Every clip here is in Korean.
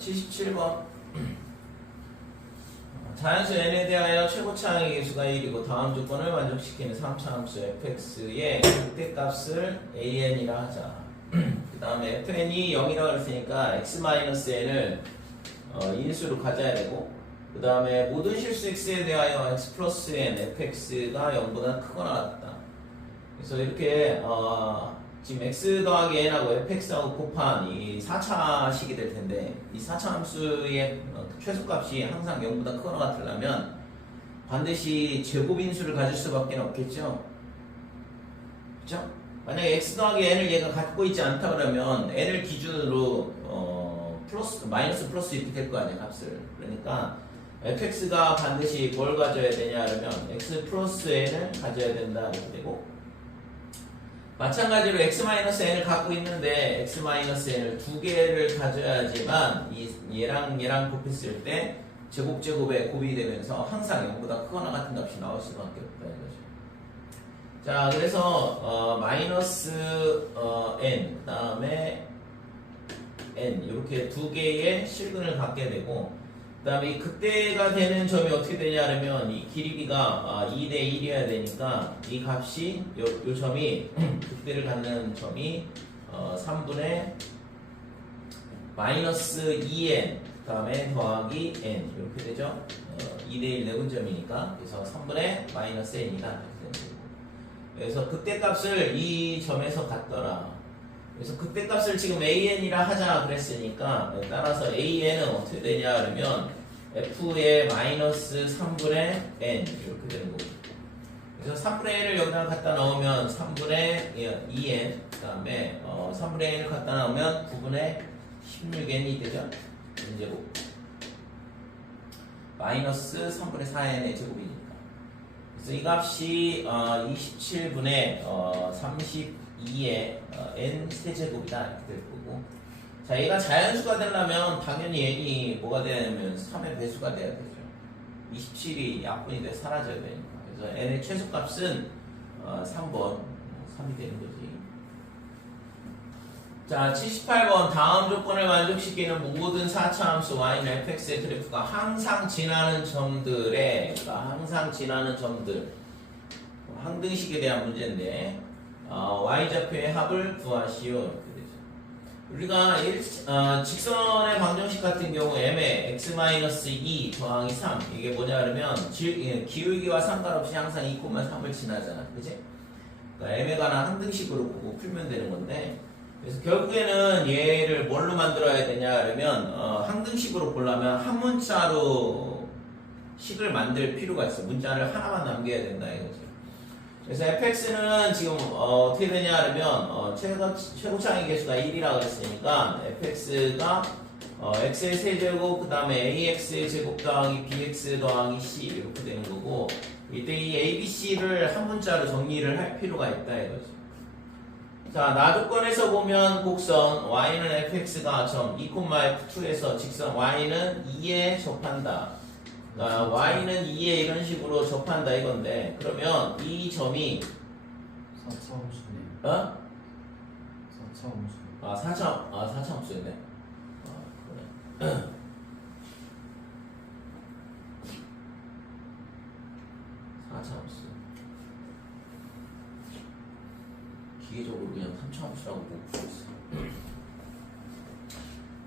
77번. 자연수 n에 대하여 최고차항의 개수가 1이고 다음 조건을 만족시키는 3차함수 fx의 극대값을 an이라 하자. 그 다음에 fn이 0이라고 했으니까 x-n을 인수로 가져야 되고, 그 다음에 모든 실수 x에 대하여 x 플러스 n fx가 0보다 크거나 같다. 그래서 이렇게 지금 x 더하기 n하고 fx하고 곱한 이 4차식이 될 텐데, 이 4차 함수의 최소값이 항상 0보다 크거나 같으려면 반드시 제곱인수를 가질 수밖에 없겠죠. 그렇죠? 만약에 x 더하기 n을 얘가 갖고 있지 않다 그러면 n을 기준으로 마이너스 플러스 이렇게 될 거 아니에요, 값을. 그러니까 fx가 반드시 뭘 가져야 되냐 그러면 x 플러스 n을 가져야 된다 이렇게 되고, 마찬가지로 x-n을 갖고 있는데 x-n을 두 개를 가져야지만 얘랑 곱했을 때 제곱에 곱이 되면서 항상 0보다 크거나 같은 값이 나올 수밖에 없다 이거죠. 자, 그래서 마이너스 n 그 다음에 n 이렇게 두 개의 실근을 갖게 되고, 그 다음에 이 극대가 되는 점이 어떻게 되냐면 이 길이가 2대 1이어야 되니까 이 값이 요 점이 극대를 갖는 점이 3분의 마이너스 2n 그 다음에 더하기 n 이렇게 되죠. 2대 1 내분점이니까 그래서 3분의 마이너스 n이다 이렇게 되는 거고, 그래서 극대값을 이 점에서 갖더라. 그래서 극대값을 지금 an이라 하자 그랬으니까 따라서 an은 어떻게 되냐 그러면 f의 마이너스 3분의 n 이렇게 되는 거고, 그래서 3분의 n을 여기다 갖다 넣으면 3분의 2n 그 다음에 3분의 n을 갖다 넣으면 9분의 16n이 되죠. n제곱 마이너스 3분의 4n의 제곱이니까, 그래서 이 값이 27분의 32의 n 세제곱이다 이렇게 될 거고, 자, 얘가 자연수가 되려면 당연히 n이 뭐가 돼야 되냐면 3의 배수가 돼야 되죠. 27이 약분이 돼 사라져야 되니까. 그래서 n의 최소값은 3번 3이 되는 거지. 자, 78번. 다음 조건을 만족시키는 모든 4차 함수 y는 fx의 그래프가 항상 지나는 점들의 항등식에 대한 문제인데, y좌표의 합을 구하시오 이렇게 되죠. 우리가 직선의 방정식 같은 경우 m에 x-2 더하기 3 이게 뭐냐 그러면 기울기와 상관없이 항상 2,3을 지나잖아, 그치? 그러니까 m에 관한 항등식으로 보고 풀면 되는 건데, 그래서 결국에는 얘를 뭘로 만들어야 되냐 그러면 항등식으로 보려면 한 문자로 식을 만들 필요가 있어. 문자를 하나만 남겨야 된다 이거죠. 그래서 fx는 지금 어떻게 되냐 그러면 최고차항의 개수가 1이라고 그랬으니까 fx가 x의 세제곱 그 다음에 ax의 제곱 더하기 bx 더하기 c 이렇게 되는 거고, 이때 이 abc를 한 문자로 정리를 할 필요가 있다 이거죠. 자, 나조건에서 보면 곡선 y는 fx가 점 2,f2에서 직선 y는 2에 접한다. y는 2에 이런 식으로 접한다 이건데, 그러면 이 점이 4차 함수네. 4차 함수. 4차 함수였네. 그래. 4차 함수. 기계적으로 그냥 3차 함수라고 보고 있어.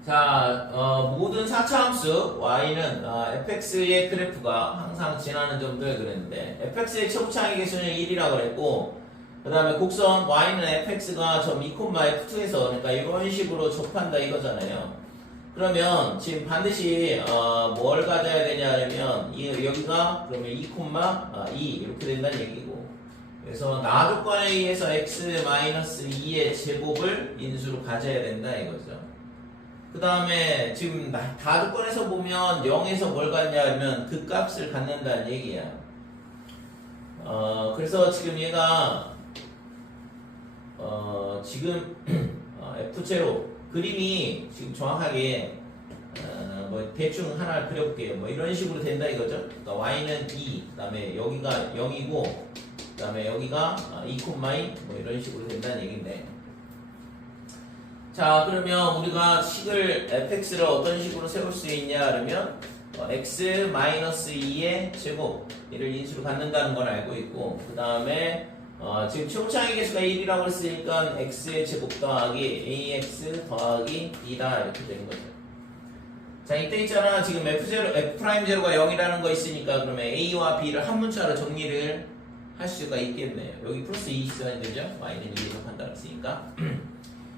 자, 모든 4차 함수 y는 fx의 그래프가 항상 지나는 점들 그랬는데, fx의 최고차항의 개수는 1이라고 그랬고, 그 다음에 곡선 y는 fx가 점 2,f2에서 그러니까 이런 식으로 접한다 이거잖아요. 그러면 지금 반드시 뭘 가져야 되냐 하면 여기가 그러면 2,2 이렇게 된다는 얘기고, 그래서 나조건에 의해서 x-2의 제곱을 인수로 가져야 된다 이거죠. 그 다음에 지금 다조건에서 보면 0에서 뭘 갖냐 하면 그 값을 갖는다는 얘기야. 그래서 지금 얘가 지금 F0 그림이 지금 정확하게 뭐 대충 하나 그려볼게요. 뭐 이런 식으로 된다 이거죠. 그러니까 y는 2, 그 다음에 여기가 0이고, 그 다음에 여기가 2,2 뭐 이런 식으로 된다는 얘기인데, 자, 그러면 우리가 식을 fx를 어떤 식으로 세울 수 있냐 그러면 x-2의 제곱 얘를 인수로 갖는다는 걸 알고 있고, 그 다음에 지금 최고차항의 개수가 1이라고 했으니까 x의 제곱 더하기 ax 더하기 b다 이렇게 되는 거죠. 자, 이때 있잖아. 지금 f'0가 0이라는 거 있으니까 그러면 a와 b를 한 문자로 정리를 할 수가 있겠네요. 여기 플러스 2 있어야 되죠. y는 2로 판단했으니까.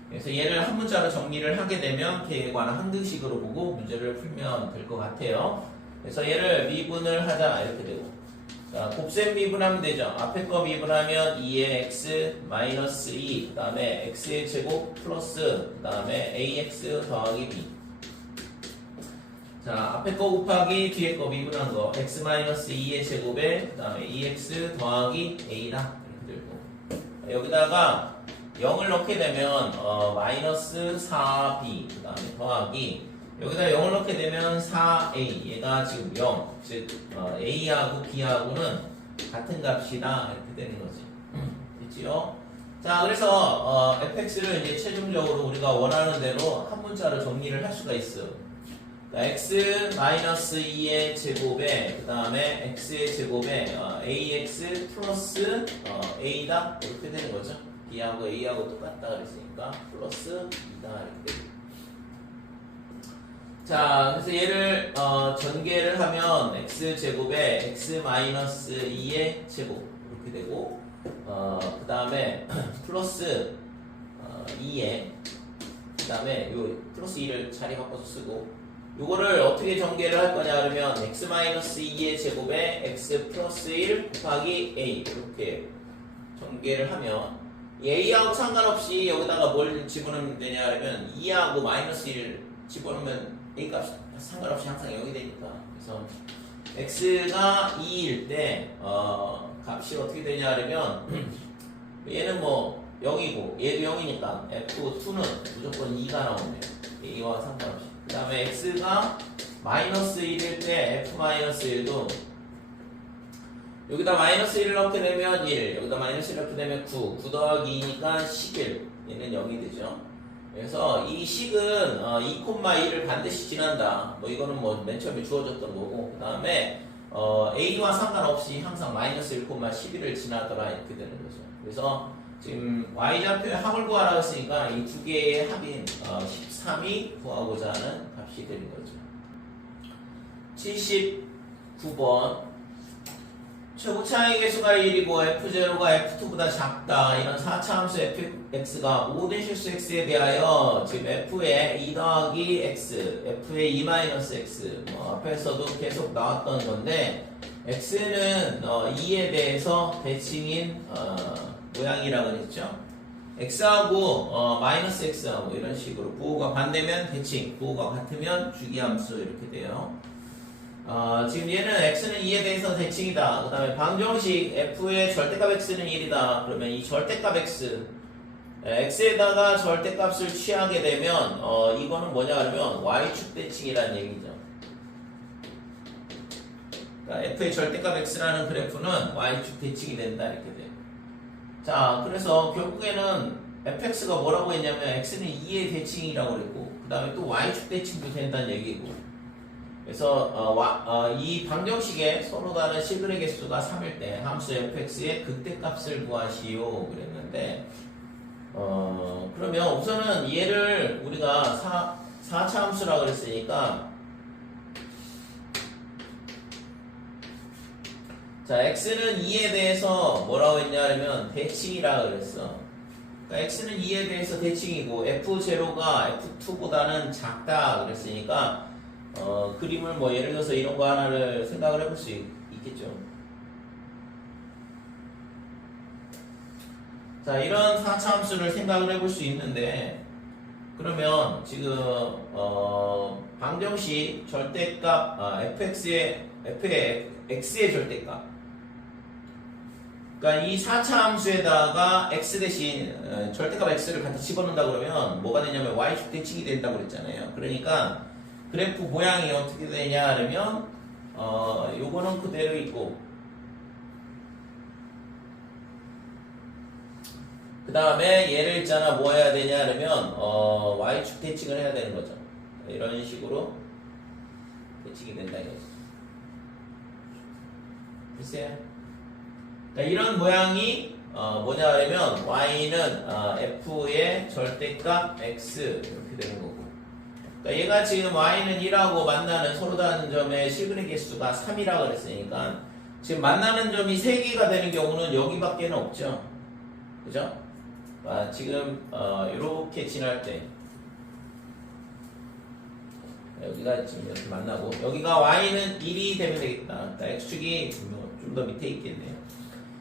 그래서 얘를 한 문자로 정리를 하게 되면 걔에 관한 항등식으로 보고 문제를 풀면 될 것 같아요. 그래서 얘를 미분을 하자 이렇게 되고, 자, 곱셈 미분하면 되죠. 앞에 거 미분하면 2의 x 마이너스 2, 그 다음에 x의 제곱 플러스, 그 다음에 ax 더하기 b. 자, 앞에 거 곱하기 뒤에 거 미분한 거 x 마이너스 2의 제곱에 그 다음에 2x 더하기 a다 이렇게 되고, 여기다가 0을 넣게 되면 마이너스 4b 그 다음에 더하기, 여기다 0을 넣게 되면 4a, 얘가 지금 0, 즉 a하고 b하고는 같은 값이다 이렇게 되는 거지. 됐지요? 자, 그래서 fx를 이제 최종적으로 우리가 원하는 대로 한 문자로 정리를 할 수가 있어. x-2의 제곱에 그 다음에 x의 제곱에 ax 플러스 a다 이렇게 되는 거죠. b하고 a하고 똑같다 그랬으니까 플러스 2다 이렇게 되고. 자, 그래서 얘를 전개를 하면 x제곱에 x-2의 제곱 이렇게 되고, 그 다음에 플러스 2에 그 다음에 요 플러스 2를 자리 바꿔서 쓰고, 요거를 어떻게 전개를 할 거냐 그러면 x-2의 제곱에 x 플러스 1 곱하기 a 이렇게 전개를 하면, 이 a하고 상관없이 여기다가 뭘 집어넣으면 되냐 그러면 2하고 마이너스 1 집어넣으면 a 값 상관없이 항상 0이 되니까, 그래서 x가 2일 때 값이 어떻게 되냐 그러면 얘는 뭐 0이고 얘도 0이니까 f2는 무조건 2가 나오네요. a와 상관없이. 그 다음에 x가 마이너스 1일 때 f-1도 여기다 마이너스 1을 넣게 되면 1, 여기다 마이너스 1을 넣게 되면 9, 9 더하기 2니까 11, 얘는 0이 되죠. 그래서 이 식은 2,2를 반드시 지난다. 뭐 이거는 뭐 맨 처음에 주어졌던 거고, 그 다음에 a와 상관없이 항상 마이너스 1,11을 지나더라 이렇게 되는 거죠. 그래서 지금 y좌표의 합을 구하라고 했으니까 이 두 개의 합인 13이 구하고자 하는 값이 되는 거죠. 79번 최고차항의 개수가 1이고 f0가 f2보다 작다. 이런 4차 함수 fx가 모든 실수 x에 대하여 지금 f의 2 더하기 x, f의 2 마이너스 x, 앞에서도 계속 나왔던 건데, x는 2에 대해서 대칭인 모양이라고 그랬죠. x하고 마이너스 x하고 이런 식으로 부호가 반대면 대칭, 부호가 같으면 주기함수 이렇게 돼요. 지금 얘는 x는 2에 대해서 대칭이다. 그 다음에 방정식 f의 절대값 x는 1이다. 그러면 이 절대값 x에다가 절대값을 취하게 되면 이거는 뭐냐 그러면 y축 대칭이라는 얘기죠. 그러니까 f의 절대값 x라는 그래프는 y축 대칭이 된다 이렇게 돼요. 자, 그래서 결국에는 fx가 뭐라고 했냐면 x는 2의 대칭이라고 그랬고, 그 다음에 또 y축 대칭도 된다는 얘기고, 그래서 이 방정식에 서로 다른 식의 개수가 3일 때 함수 fx의 극대값을 구하시오 그랬는데, 그러면 우선은 얘를 우리가 4차 함수라고 그랬으니까, 자, x는 2에 대해서 뭐라고 했냐면 대칭이라고 그랬어. 그러니까 x는 2에 대해서 대칭이고 f0가 f2보다는 작다 그랬으니까 그림을 뭐 예를 들어서 이런 거 하나를 생각을 해볼 수 있겠죠. 자, 이런 4차 함수를 생각을 해볼 수 있는데, 그러면 지금 방정식 절대값 f의 x의 절대값, 그러니까 이 4차 함수에다가 x 대신 절대값 x를 갖다 집어넣는다 그러면 뭐가 되냐면 y축 대칭이 된다고 그랬잖아요. 그러니까 그래프 모양이 어떻게 되냐 그러면 요거는 그대로 있고, 그 다음에 얘를 있잖아 뭐 해야 되냐 그러면 y축 대칭을 해야 되는 거죠. 이런 식으로 대칭이 된다 이거죠. 글쎄요. 그러니까 이런 모양이 뭐냐 그러면 y는 f의 절대값 x 이렇게 되는 거고. 그러니까 얘가 지금 y는 1하고 만나는 서로 다른 점의 실근의 개수가 3이라고 그랬으니까 지금 만나는 점이 3개가 되는 경우는 여기밖에는 없죠. 그죠? 지금 이렇게 지날 때 여기가 지금 이렇게 만나고 여기가 y는 1이 되면 되겠다. 그러니까 x축이 좀 더 밑에 있겠네요.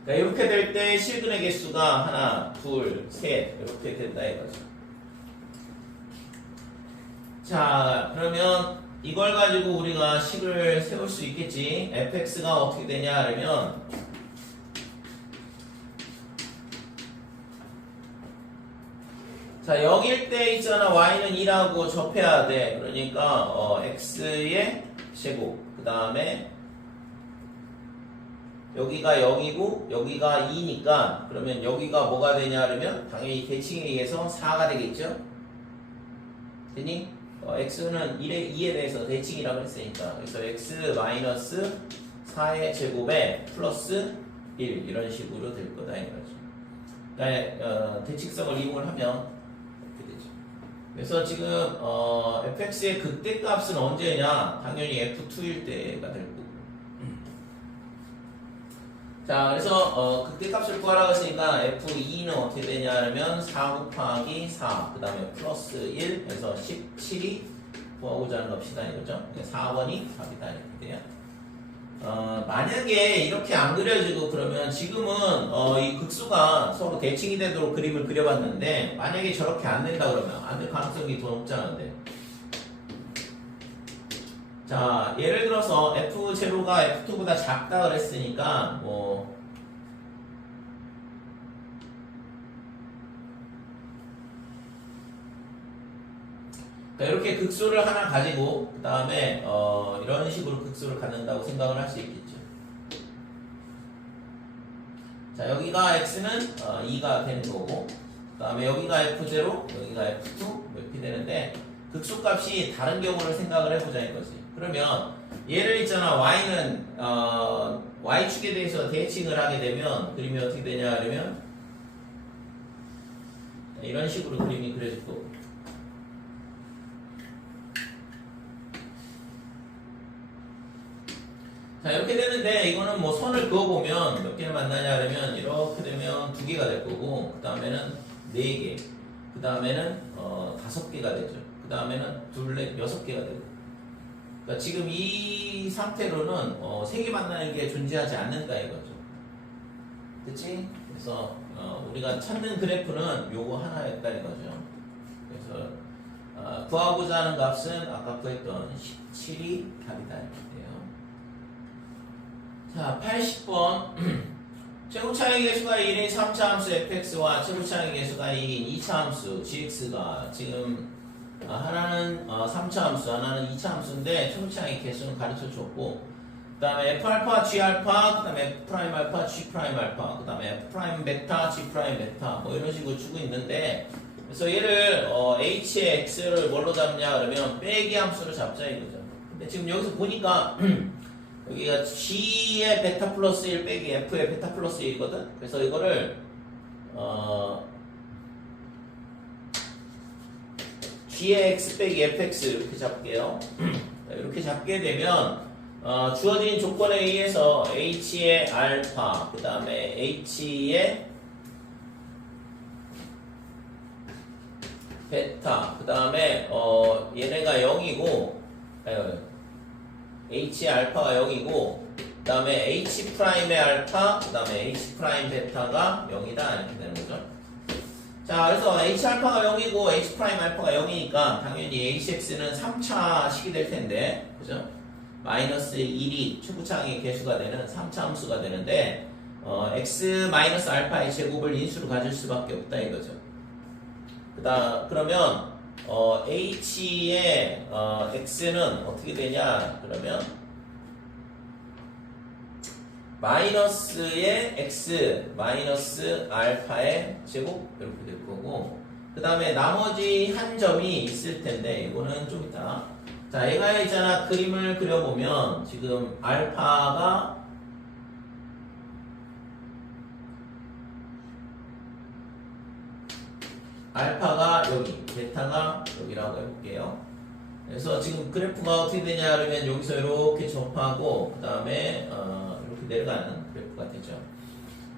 그러니까 이렇게 될 때 실근의 개수가 하나, 둘, 셋 이렇게 된다 이거죠. 자, 그러면 이걸 가지고 우리가 식을 세울 수 있겠지. fx가 어떻게 되냐 그러면 자, 0일 때 있잖아 y는 2라고 접해야 돼. 그러니까 x의 제곱 그 다음에 여기가 0이고 여기가 2니까 그러면 여기가 뭐가 되냐 그러면 당연히 대칭에 의해서 4가 되겠죠. 되니? x는 2에 대해서 대칭이라고 했으니까 그래서 x 마이너스 4의 제곱에 플러스 1 이런 식으로 될 거다 이거죠. 그러니까 대칭성을 이용을 하면 이렇게 되죠. 그래서 지금 fx의 극대값은 언제냐? 당연히 f2일 때가 될 거고. 자, 그래서 극대값을 구하라고 했으니까 f2는 어떻게 되냐면 4 곱하기 4, 그 다음에 플러스 1 해서 17이 구하고자 하는 겁시다 이거죠. 4번이 답이다 이렇게 돼요. 만약에 이렇게 안 그려지고 그러면 지금은 이 극수가 서로 대칭이 되도록 그림을 그려봤는데 만약에 저렇게 안 된다 그러면 안 될 가능성이 더 높잖아요. 자, 예를 들어서 f0가 f2보다 작다 그랬으니까 이렇게 극수를 하나 가지고 그 다음에 이런 식으로 극수를 갖는다고 생각을 할 수 있겠죠. 자, 여기가 x는 2가 되는 거고 그 다음에 여기가 f0 여기가 f2 이렇게 되는데 극수값이 다른 경우를 생각을 해보자 이거지. 그러면 얘를 있잖아 y는 y축에 대해서 대칭을 하게 되면 그림이 어떻게 되냐 그러면 이런 식으로 그림이 그려질 거고 자, 이렇게 되는데 이거는 뭐 선을 그어보면 몇 개를 만나냐 그러면 이렇게 되면 2개가 될 거고 그 다음에는 4개 그 다음에는 5개가 되죠. 그 다음에는 2, 4, 6개가 되고 그러니까 지금 이 상태로는 3개 만나는 게 존재하지 않는다 이거죠. 그치? 그래서 우리가 찾는 그래프는 요거 하나였다 이거죠. 그래서 구하고자 하는 값은 아까 구했던 17이 답이다 이렇게 돼요. 자, 80번 최고차의 개수가 1인 3차 함수 fx와 최고차의 개수가 2인 2차 함수 gx가 지금 하나는 3차 함수, 하나는 2차 함수인데 최고차의 개수는 가르쳐 줬고 그 다음에 f알파, g알파, 그 다음에 f'알파, g'알파, 그 다음에 f'베타, g'베타 뭐 이런 식으로 주고 있는데 그래서 얘를 h의 x를 뭘로 잡냐 그러면 빼기 함수로 잡자 이거죠. 근데 지금 여기서 보니까 여기가 g의 베타 플러스 1 빼기 f의 베타 플러스 1이거든. 그래서 이거를 g의 x 빼기 fx 이렇게 잡게요. 이렇게 잡게 되면 주어진 조건에 의해서 h의 알파 그 다음에 h의 베타 그 다음에 얘네가 0이고 h의 알파가 0이고 그 다음에 h'의 알파 그 다음에 h'의 베타가 0이다 이렇게 되는 거죠. 자, 그래서 h알파가 0이고 h'알파가 0이니까 당연히 hx는 3차식이 될 텐데 그죠? 마이너스 1이 최고차항의 개수가 되는 3차 함수가 되는데 x 마이너스 알파의 제곱을 인수로 가질 수밖에 없다 이거죠. 그러면 h의 x는 어떻게 되냐 그러면 마이너스의 x 마이너스 알파의 제곱 이렇게 될 거고 그 다음에 나머지 한 점이 있을 텐데 이거는 좀 이따 자 얘가 있잖아 그림을 그려보면 지금 알파가 여기 베타가 여기라고 해볼게요. 그래서 지금 그래프가 어떻게 되냐 그러면 여기서 이렇게 접하고 그 다음에 이렇게 내려가는 그래프가 되죠.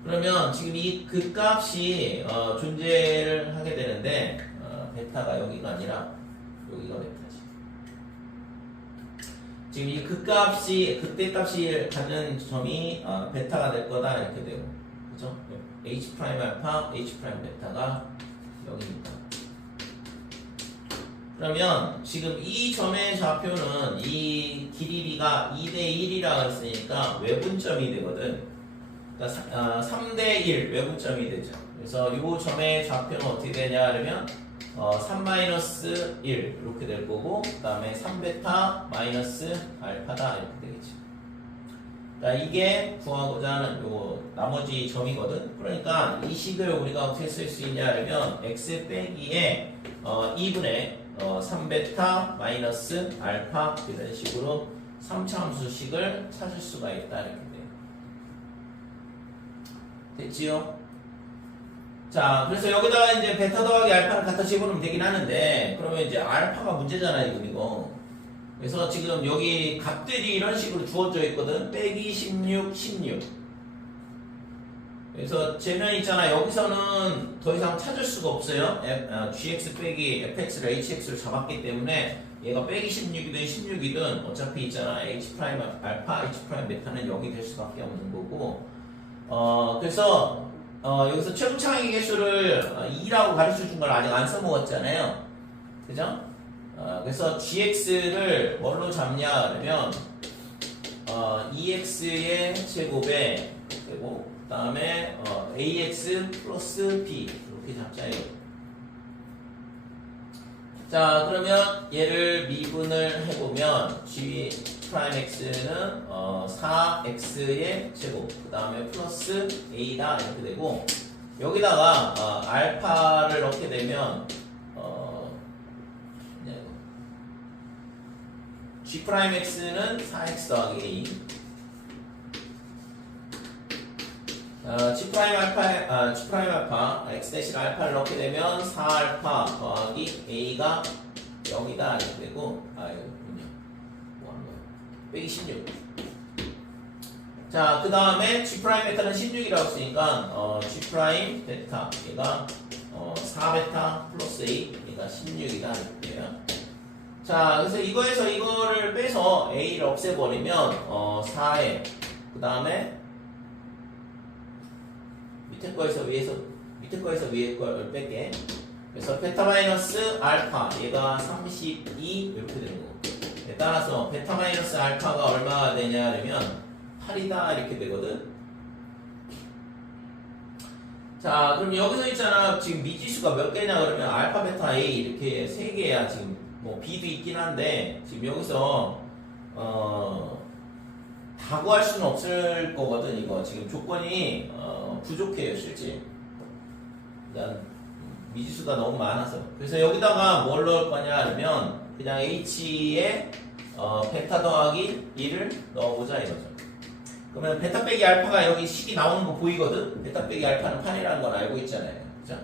그러면 지금 이 극값이 존재를 하게 되는데 베타가 여기가 아니라 여기가 베타지. 지금 이 극값이 극대값이 갖는 점이 베타가 될 거다 이렇게 되고 그죠? H 프라임 알파, H 프라임 베타가 여기입니다. 그러면 지금 이 점의 좌표는 이 길이가 2대1이라고 했으니까 외분점이 되거든. 그러니까 3대1 외분점이 되죠. 그래서 이 점의 좌표는 어떻게 되냐 하면 3-1 이렇게 될 거고 그 다음에 3베타 마이너스 알파다 이렇게 되겠죠. 그러니까 이게 구하고자 하는 요 나머지 점이거든. 그러니까 이 식을 우리가 어떻게 쓸 수 있냐 하면 x 빼기에 2분의 3베타 마이너스 알파 이런 식으로 3차함수식을 찾을 수가 있다 이렇게 돼요. 됐지요? 자, 그래서 여기다가 이제 베타 더하기 알파를 갖다 집어넣으면 되긴 하는데 그러면 이제 알파가 문제잖아요, 이거. 그래서 지금 여기 값들이 이런 식으로 주어져 있거든. 빼기 16, 16. 그래서 재면 있잖아. 여기서는 더 이상 찾을 수가 없어요. gx 빼기 fx를 hx로 잡았기 때문에 얘가 빼기 16이든 16이든 어차피 있잖아. h 프라임 알파, h 프라임 베타는 0이 될 수밖에 없는 거고. 그래서 여기서 최고차항의 개수를 2라고 가르쳐 준 걸 아직 안 써먹었잖아요. 그죠? 그래서 gx를 뭘로 잡냐 그러면 2x의 제곱에 되고 그 다음에 ax 플러스 b 이렇게 잡자요. 자 그러면 얘를 미분을 해보면 g 프라임 x는 4x의 제곱 그 다음에 플러스 a다 이렇게 되고 여기다가 알파를 넣게 되면 g 프라임 x는 4x 더하기 a g 프라임 알파 x 대신 알파를 넣게 되면 4알파 더하기 a가 0이다 이렇게 되고 이거군요. 뭐 하는 거야? 빼기 16. 자, 그 다음에 g 프라임 베타는 16이라고 했으니까 g 프라임 베타 얘가 4베타 플러스 a 얘가 16이다 이렇게 돼요. 자, 그래서 이거에서 이거를 빼서 a를 없애버리면 4에 그 다음에 밑에 거에서 위에 걸 뺄게. 그래서 베타 마이너스 알파 얘가 32 이렇게 되는 거고. 따라서 베타 마이너스 알파가 얼마가 되냐 하면 8이다 이렇게 되거든. 자, 그럼 여기서 있잖아. 지금 미지수가 몇 개냐 그러면 알파 베타 a 이렇게 3개야 지금. 뭐 b도 있긴 한데 지금 여기서 다 구할 수는 없을 거거든. 이거 지금 조건이 부족해요 실제. 일단 미지수가 너무 많아서. 그래서 여기다가 뭘 넣을 거냐 하면 그냥 h에 베타 더하기 1을 넣어보자 이거죠. 그러면 베타 빼기 알파가 여기 식이 나오는 거 보이거든. 베타 빼기 알파는 8이라는 건 알고 있잖아요. 그죠?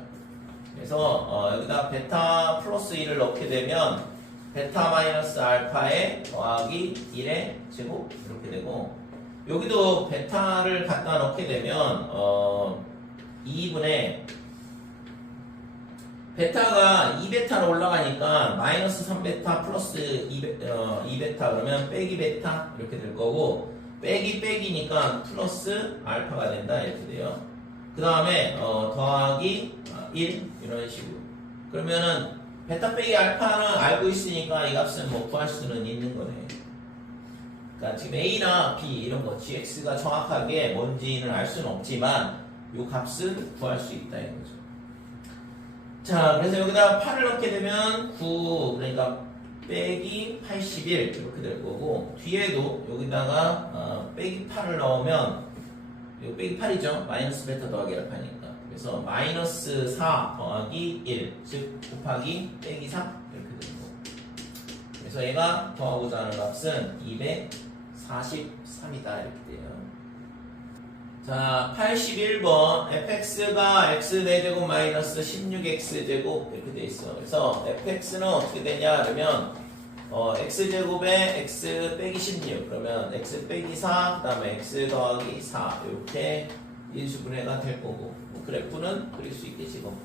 그래서 여기다 베타 플러스 1을 넣게 되면 베타 마이너스 알파에 더하기 1의 제곱 이렇게 되고 여기도 베타를 갖다 넣게 되면 2분의 베타가 2베타로 올라가니까 마이너스 3베타 플러스 2베타 그러면 빼기 베타 이렇게 될 거고 빼기니까 플러스 알파가 된다 이렇게 돼요. 그 다음에 더하기 1 이런 식으로 그러면은 베타 빼기 알파는 알고 있으니까 이 값은 뭐 구할 수는 있는 거네. 그러니까 지금 A나 B 이런 거 GX가 정확하게 뭔지는 알 수는 없지만 이 값은 구할 수 있다 이거죠. 자, 그래서 여기다 8을 넣게 되면 9 그러니까 빼기 81 이렇게 될 거고 뒤에도 여기다가 빼기 8을 넣으면 이거 빼기 8이죠. 마이너스 베타 더하기 알파 하니까. 그래서 마이너스 4 더하기 1, 즉 곱하기 빼기 3 이렇게 되는 거고. 그래서 얘가 더하고자 하는 값은 243이다 이렇게 돼요. 자, 81번 fx가 x4제곱 마이너스 16x제곱 이렇게 돼 있어. 그래서 fx는 어떻게 되냐 그러면 x제곱에 x 빼기 16 그러면 x 빼기 4 그 다음에 x 더하기 4 이렇게 인수분해가 될 거고 뭐 그래프는 그릴 수 있겠지 뭐.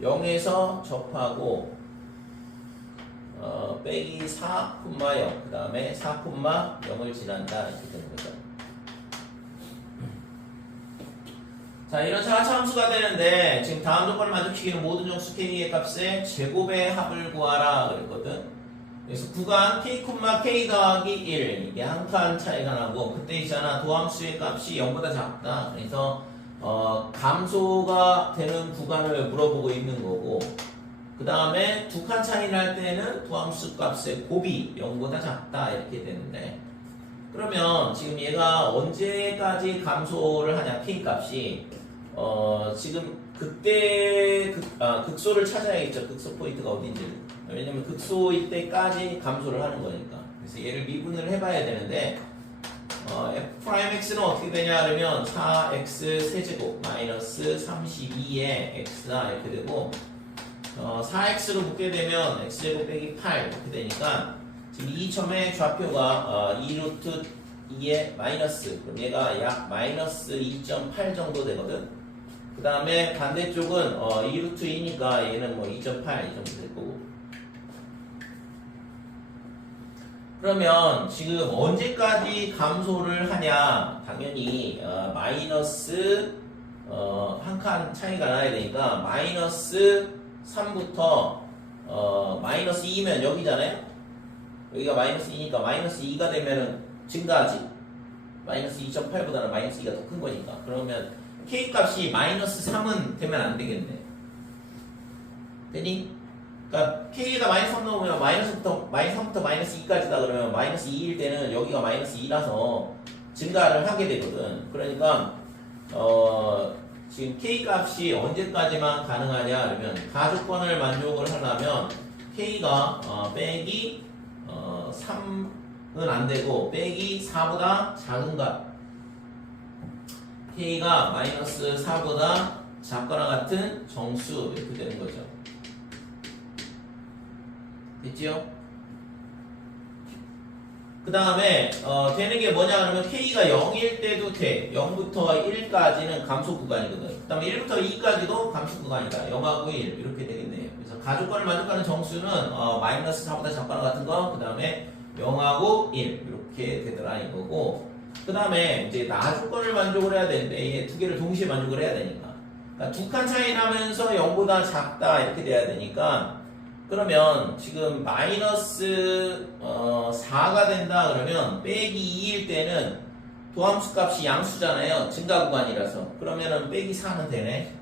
0에서 접하고 빼기 4,0 그 다음에 4,0을 지난다 이렇게 되는 거죠. 자, 이런 차함수가 되는데 지금 다음 조건을 만족시키는 모든 정수 k의 값의 제곱의 합을 구하라 그랬거든. 그래서 구간 k, k 더하기 1 이게 한 칸 차이가 나고 그때 있잖아 도함수의 값이 0보다 작다. 그래서 감소가 되는 구간을 물어보고 있는 거고 그 다음에 두 칸 차이 날 때는 도함수 값의 곱이 0보다 작다 이렇게 되는데 그러면 지금 얘가 언제까지 감소를 하냐 k 값이 지금 그때 극소를 찾아야겠죠. 극소 포인트가 어딘지. 왜냐면 극소일 때까지 감소를 하는 거니까. 그래서 얘를 미분을 해봐야 되는데 f'x는 어떻게 되냐 그러면 4x 세제곱 마이너스 32에 x가 이렇게 되고 4x로 묶게 되면 x제곱 빼기 8 이렇게 되니까 지금 이 점의 좌표가 2루트 2의 마이너스 그럼 얘가 약 마이너스 2.8 정도 되거든. 그 다음에 반대쪽은 2루트 2니까 얘는 뭐 2.8 이 정도 될 거고. 그러면 지금 언제까지 감소를 하냐? 당연히 마이너스 한 칸 차이가 나야 되니까 마이너스 3부터 마이너스 2면 여기잖아요. 여기가 마이너스 2니까 마이너스 2가 되면은 증가하지. 마이너스 2.8보다는 마이너스 2가 더 큰 거니까. 그러면 k 값이 마이너스 3은 되면 안 되겠네. 되니? 그러니까 k가 마이너스 3 넘으면 마이너스 3부터 마이너스 2까지다 그러면 마이너스 2일 때는 여기가 마이너스 2라서 증가를 하게 되거든. 그러니까 지금 k 값이 언제까지만 가능하냐 그러면 가조건을 만족을 하려면 k가 빼기 3은 안 되고 빼기 4보다 작은 값 k가 마이너스 4보다 작거나 같은 정수 이렇게 되는 거죠. 됐지요? 그 다음에 되는 게 뭐냐 그러면 k가 0일 때도 돼. 0부터 1까지는 감소 구간이거든. 그 다음에 1부터 2까지도 감소 구간이다. 0하고 1 이렇게 되겠네요. 그래서 가조건을 만족하는 정수는 마이너스 4보다 작거나 같은 거, 그 다음에 0하고 1 이렇게 되더라 이거고. 그 다음에 이제 나조건을 만족을 해야 되는데 두 개를 동시에 만족을 해야 되니까. 그러니까 두 칸 차이 나면서 0보다 작다 이렇게 돼야 되니까. 그러면 지금 마이너스 4가 된다 그러면 빼기 2일 때는 도함수 값이 양수잖아요. 증가 구간이라서. 그러면은 빼기 4는 되네.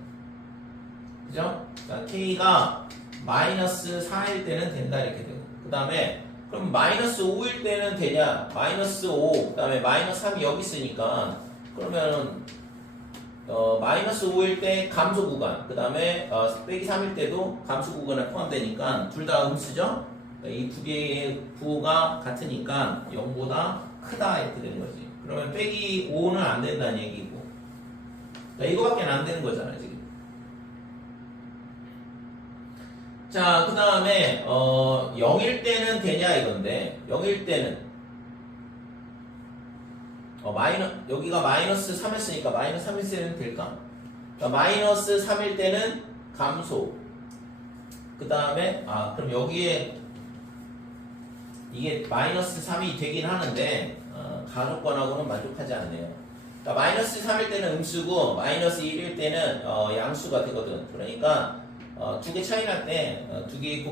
그죠? 그러니까 k가 마이너스 4일 때는 된다 이렇게 되고. 그 다음에 그럼 마이너스 5일 때는 되냐? 마이너스 5, 그 다음에 마이너스 3이 여기 있으니까 그러면은 마이너스 5일 때 감소 구간, 그 다음에 빼기 3일 때도 감소 구간에 포함되니까 둘 다 음수죠? 이 두 개의 부호가 같으니까 0보다 크다 이렇게 되는 거지. 그러면 빼기 5는 안 된다는 얘기고. 이거밖에 안 되는 거잖아 지금. 자, 그 다음에 0일 때는 되냐 이건데 0일 때는 여기가 마이너스 3였으니까 마이너스 3일 때는 될까? 그러니까 마이너스 3일 때는 감소. 그 다음에 그럼 여기에 이게 마이너스 3이 되긴 하는데 가조건하고는 만족하지 않네요. 그러니까 마이너스 3일 때는 음수고 마이너스 1일 때는 양수가 되거든. 그러니까 두 개 차이 날 때 두 개의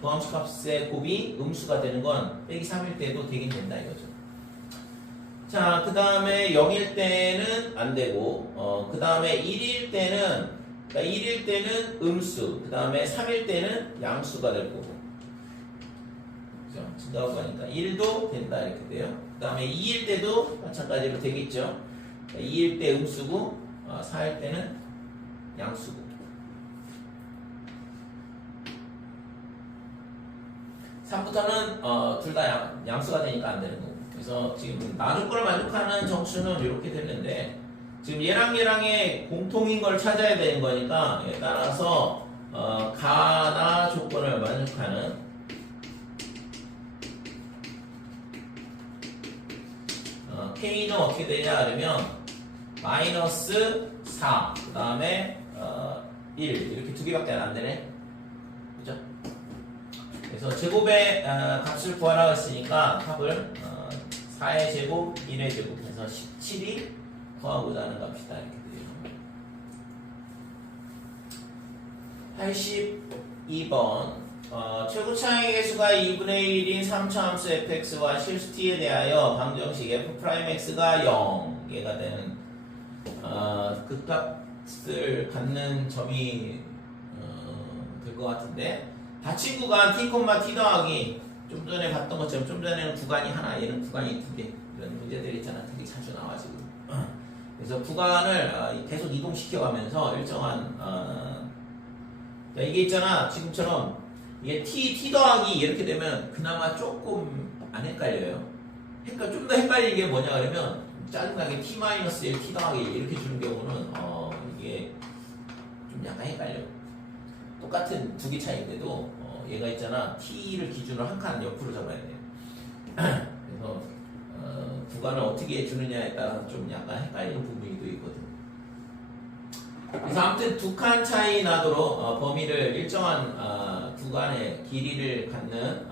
도함수 값의 곱이 음수가 되는 건 빼기 3일 때도 되긴 된다 이거죠. 자, 그 다음에 0일 때는 안 되고, 그 다음에 1일 때는, 그러니까 1일 때는 음수, 그 다음에 3일 때는 양수가 될 거고. 그죠? 증가하고 가니까 1도 된다 이렇게 돼요. 그 다음에 2일 때도 마찬가지로 되겠죠. 2일 때 음수고 4일 때는 양수고. 3부터는 둘 다 양수가 되니까 안 되는 거고. 그래서 지금 나조건을 만족하는 정수는 이렇게 됐는데 지금 얘랑의 공통인 걸 찾아야 되는 거니까 따라서 가나 조건을 만족하는 K는 어떻게 되냐 그러면 마이너스 4, 그 다음에 1 이렇게 두 개밖에 안 되네. 그죠? 그래서 제곱의 값을 구하라고 했으니까 합을 4의 제곱, 1의 제곱 해서 17이 구하고자 하는 값이다 이렇게 돼요. 82번 최고 차이 계수가 2분의 1인 3차 함수 fx와 실수 t에 대하여 방정식 f'x가 0 얘가 되는 극값을 갖는 점이 될 것 같은데 닫힌 구간 t, t 더하기 좀 전에 봤던 것처럼 좀 전에는 구간이 하나 얘는 구간이 두 개 이런 문제들이 있잖아. 되게 자주 나와 지금. 그래서 구간을 계속 이동시켜가면서 일정한 이게 있잖아. 지금처럼 이게 t 더하기 이렇게 되면 그나마 조금 안 헷갈려요. 좀 더 헷갈리는 게 뭐냐 그러면 짜증나게 t-1 t 더하기 이렇게 주는 경우는 이게 좀 약간 헷갈려. 똑같은 두 개 차이인데도 얘가 있잖아. t를 기준으로 한 칸 옆으로 잡아야 돼. 그래서 구간을 어떻게 주느냐에 따라 좀 약간 헷갈리는 부분이 또 있거든. 그래서 아무튼 두 칸 차이 나도록 범위를 일정한 구간의 길이를 갖는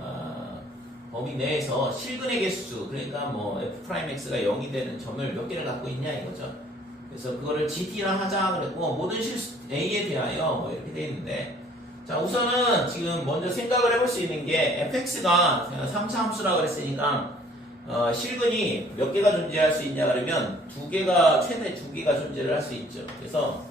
범위 내에서 실근의 개수 그러니까 뭐 f'x가 0이 되는 점을 몇 개를 갖고 있냐 이거죠. 그래서 그거를 gt라 하자 그랬고 모든 실수 a에 대하여 뭐 이렇게 돼 있는데 자 우선은 지금 먼저 생각을 해볼 수 있는 게 fx가 3차 함수라고 그랬으니까 실근이 몇 개가 존재할 수 있냐 그러면 최대 두 개가 존재를 할 수 있죠. 그래서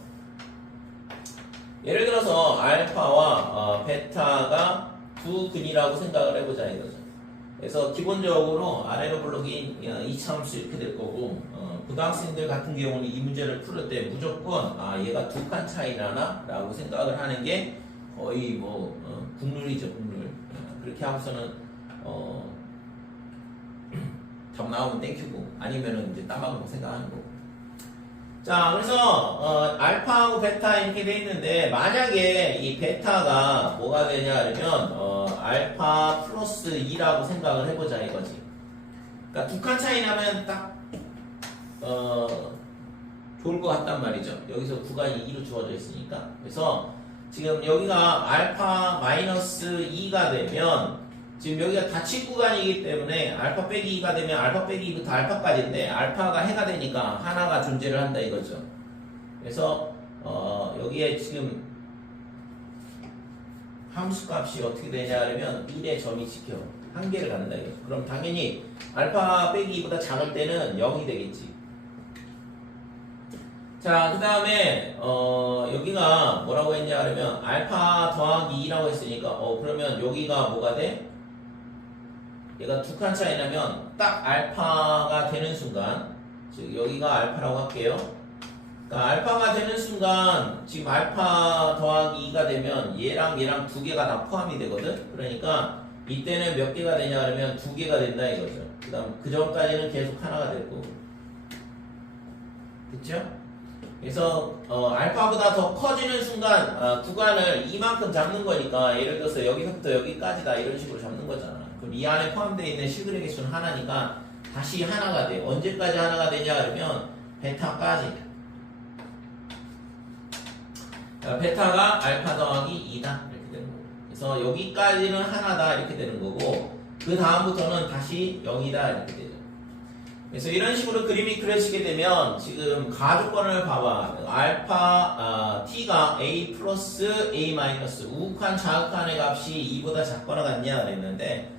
예를 들어서 알파와 베타가 두 근이라고 생각을 해보자 이거죠. 그래서 기본적으로 아래로 블록이 2차 함수 이렇게 될 거고 고등학생들 같은 경우는 이 문제를 풀을 때 무조건 얘가 두 칸 차이 나나? 라고 생각을 하는 게 거의 뭐 국룰이죠 국룰. 그렇게 하고서는 답 나오면 땡큐고 아니면은 이제 따먹고 생각하는 거고. 자 그래서 알파하고 베타 이렇게 돼 있는데 만약에 이 베타가 뭐가 되냐 그러면 알파 플러스 2라고 생각을 해보자 이거지. 그러니까 두 칸 차이 나면 딱 좋을 것 같단 말이죠. 여기서 구간이 2로 주어져 있으니까. 그래서 지금 여기가 알파 마이너스 2가 되면 지금 여기가 닫힌 구간이기 때문에 알파 빼기 2가 되면 알파 빼기 2부터 알파까지인데 알파가 해가 되니까 하나가 존재를 한다 이거죠. 그래서 여기에 지금 함수값이 어떻게 되냐 그러면 1의 점이 지켜 한 개를 갖는다 이거죠. 그럼 당연히 알파 빼기 2보다 작을 때는 0이 되겠지. 자, 그 다음에 여기가 뭐라고 했냐 그러면 알파 더하기 2라고 했으니까 그러면 여기가 뭐가 돼? 얘가 두 칸 차이 나면 딱 알파가 되는 순간 즉 여기가 알파라고 할게요. 그러니까 알파가 되는 순간 지금 알파 더하기 2가 되면 얘랑 두 개가 다 포함이 되거든. 그러니까 이때는 몇 개가 되냐 그러면 두 개가 된다 이거죠. 그 다음 그 전까지는 계속 하나가 될 거고. 됐죠? 그래서 알파보다 더 커지는 순간 구간을 이만큼 잡는 거니까 예를 들어서 여기서부터 여기까지다 이런 식으로 잡는 거잖아. 그럼 이 안에 포함되어 있는 실근의 개수는 하나니까 다시 하나가 돼. 언제까지 하나가 되냐 그러면 베타까지. 베타가 알파 더하기 2다 이렇게 되는 거고. 그래서 여기까지는 하나다 이렇게 되는 거고 그 다음부터는 다시 0이다 이렇게 되죠. 그래서 이런 식으로 그림이 그려지게 되면 지금 가조건을 봐봐. 알파 t가 a 플러스 a 마이너스 우극한 자극한의 값이 2보다 작거나 같냐 그랬는데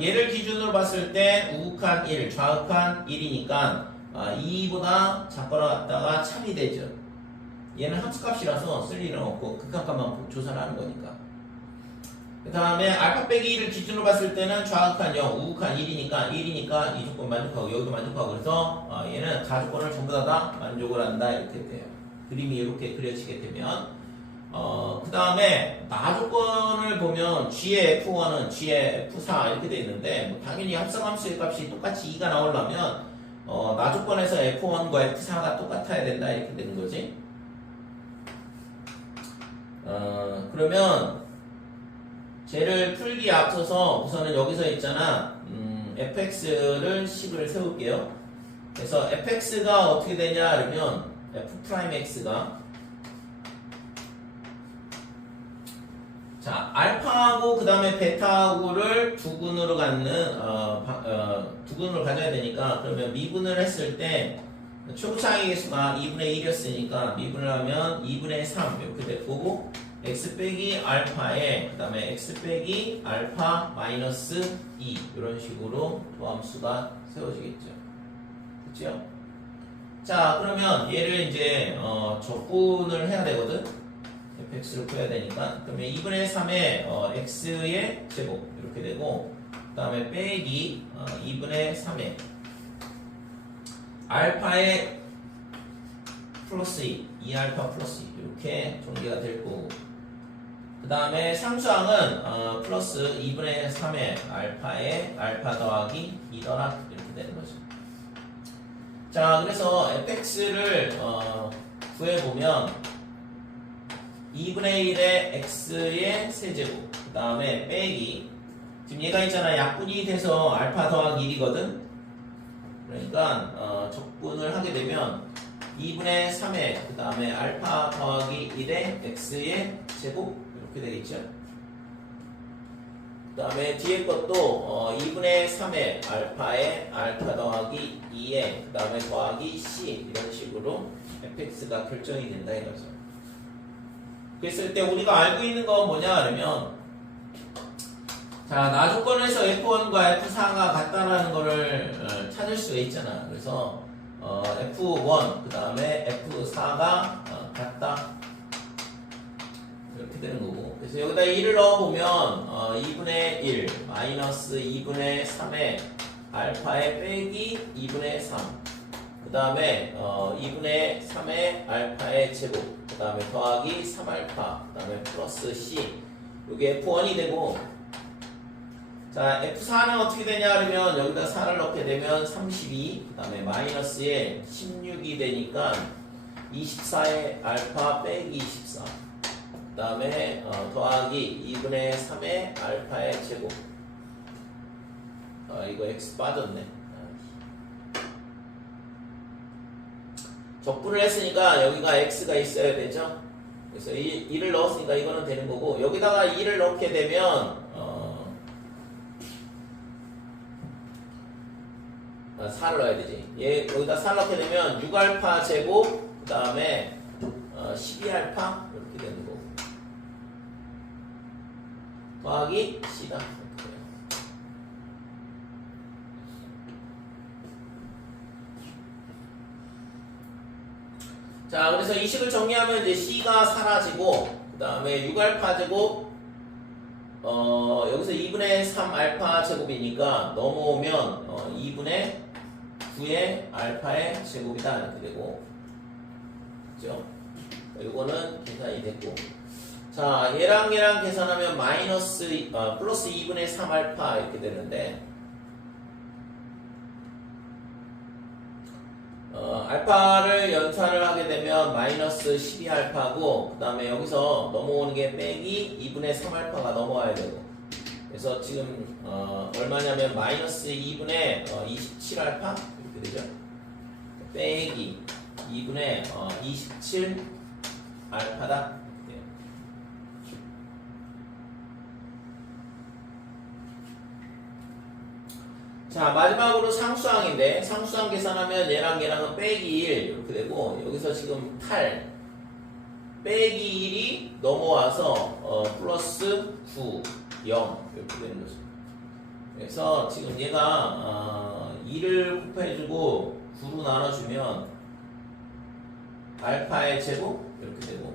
얘를 기준으로 봤을 때 우극한 1, 좌극한 1이니까 2보다 작거나 같다가 참이 되죠. 얘는 함수값이라서 쓸 일은 없고 극한값만 조사를 하는 거니까. 그 다음에 알파 빼기 1을 기준으로 봤을 때는 좌극한 0, 우극한 1이니까 이 조건 만족하고 여기도 만족하고 그래서 얘는 다 조건을 전부 다 만족을 한다 이렇게 돼요. 그림이 이렇게 그려지게 되면 그 다음에 나 조건을 보면 G의 F1은 G의 F4 이렇게 돼 있는데 뭐 당연히 합성함수의 값이 똑같이 2가 나오려면 나 조건에서 F1과 F4가 똑같아야 된다 이렇게 되는 거지. 그러면 쟤를 풀기에 앞서서 우선은 여기서 있잖아 fx를 식을 세울게요. 그래서 fx가 어떻게 되냐 그러면 f'x가 자 알파하고 그 다음에 베타하고를 두 군으로 갖는 두 군으로 가져야 되니까 그러면 미분을 했을 때 최고차항의 개수가 2분의 1이었으니까 미분을 하면 2분의 3 이렇게 될 거고 x 빼기 알파에 그 다음에 x 빼기 알파 마이너스 2 이런 식으로 도함수가 세워지겠죠. 그렇죠? 자 그러면 얘를 이제 적분을 해야 되거든. fx를 구해야 되니까 그러면 2분의 3의 x의 제곱 이렇게 되고 그 다음에 빼기 2분의 3의 알파의 플러스 2알파 플러스 2 이렇게 전개가 될 거고 그 다음에 상수항은 플러스 2분의 3의 알파에 알파 더하기 2더라 이렇게 되는 거죠. 자 그래서 fx를 구해보면 2분의 1의 x의 세제곱 그 다음에 빼기 지금 얘가 있잖아 약분이 돼서 알파 더하기 1이거든. 그러니까 적분을 하게 되면 2분의 3의 그 다음에 알파 더하기 1의 x의 제곱 이렇게 되겠죠. 그 다음에 뒤에 것도 2분의 3의 알파에 알파 더하기 2의 그 다음에 더하기 c 이런 식으로 fx가 결정이 된다 이거죠. 그랬을 때 우리가 알고 있는 건 뭐냐 그러면 자 나 조건에서 F1과 F4가 같다라는 거를 찾을 수가 있잖아. 그래서 F1 그 다음에 F4가 같다 이렇게 되는 거고 그래서 여기다 1을 넣어보면 2분의 1 마이너스 2분의 3의 알파의 빼기 2분의 3 그 다음에 2분의 3의 알파의 제곱 그 다음에 더하기 3알파 그 다음에 플러스 c 이게 F1이 되고 자 F4는 어떻게 되냐 그러면 여기다 4를 넣게 되면 32 그 다음에 마이너스에 16이 되니까 24의 알파 빼기 24 그 다음에 더하기 2분의 3의 알파의 제곱 이거 x 빠졌네. 적분을 했으니까 여기가 x가 있어야 되죠. 그래서 2를 넣었으니까 이거는 되는 거고 여기다가 2를 넣게 되면 4를 넣어야 되지. 얘 여기다 4를 넣게 되면 6알파 제곱 그 다음에 12알파 이렇게 되는 거고 더하기 c다. 자, 그래서 이 식을 정리하면 이제 C가 사라지고, 그 다음에 6알파 제곱, 여기서 2분의 3 알파 제곱이니까 넘어오면 2분의 9의 알파의 제곱이다. 이렇게 되고, 그죠? 이거는 계산이 됐고. 자, 얘랑 계산하면 플러스 2분의 3 알파 이렇게 되는데, 알파를 연산을 하게 되면 마이너스 12알파고 그 다음에 여기서 넘어오는 게 빼기 2분의 3알파가 넘어와야 되고 그래서 지금 얼마냐면 마이너스 2분의 27알파 이렇게 되죠. 빼기 2분의 27알파다. 자 마지막으로 상수항인데 상수항 계산하면 얘랑은 빼기 1 이렇게 되고 여기서 지금 8 빼기 1이 넘어와서 플러스 9 0 이렇게 되는 거죠. 그래서 지금 얘가 2를 곱해주고 9로 나눠주면 알파의 제곱 이렇게 되고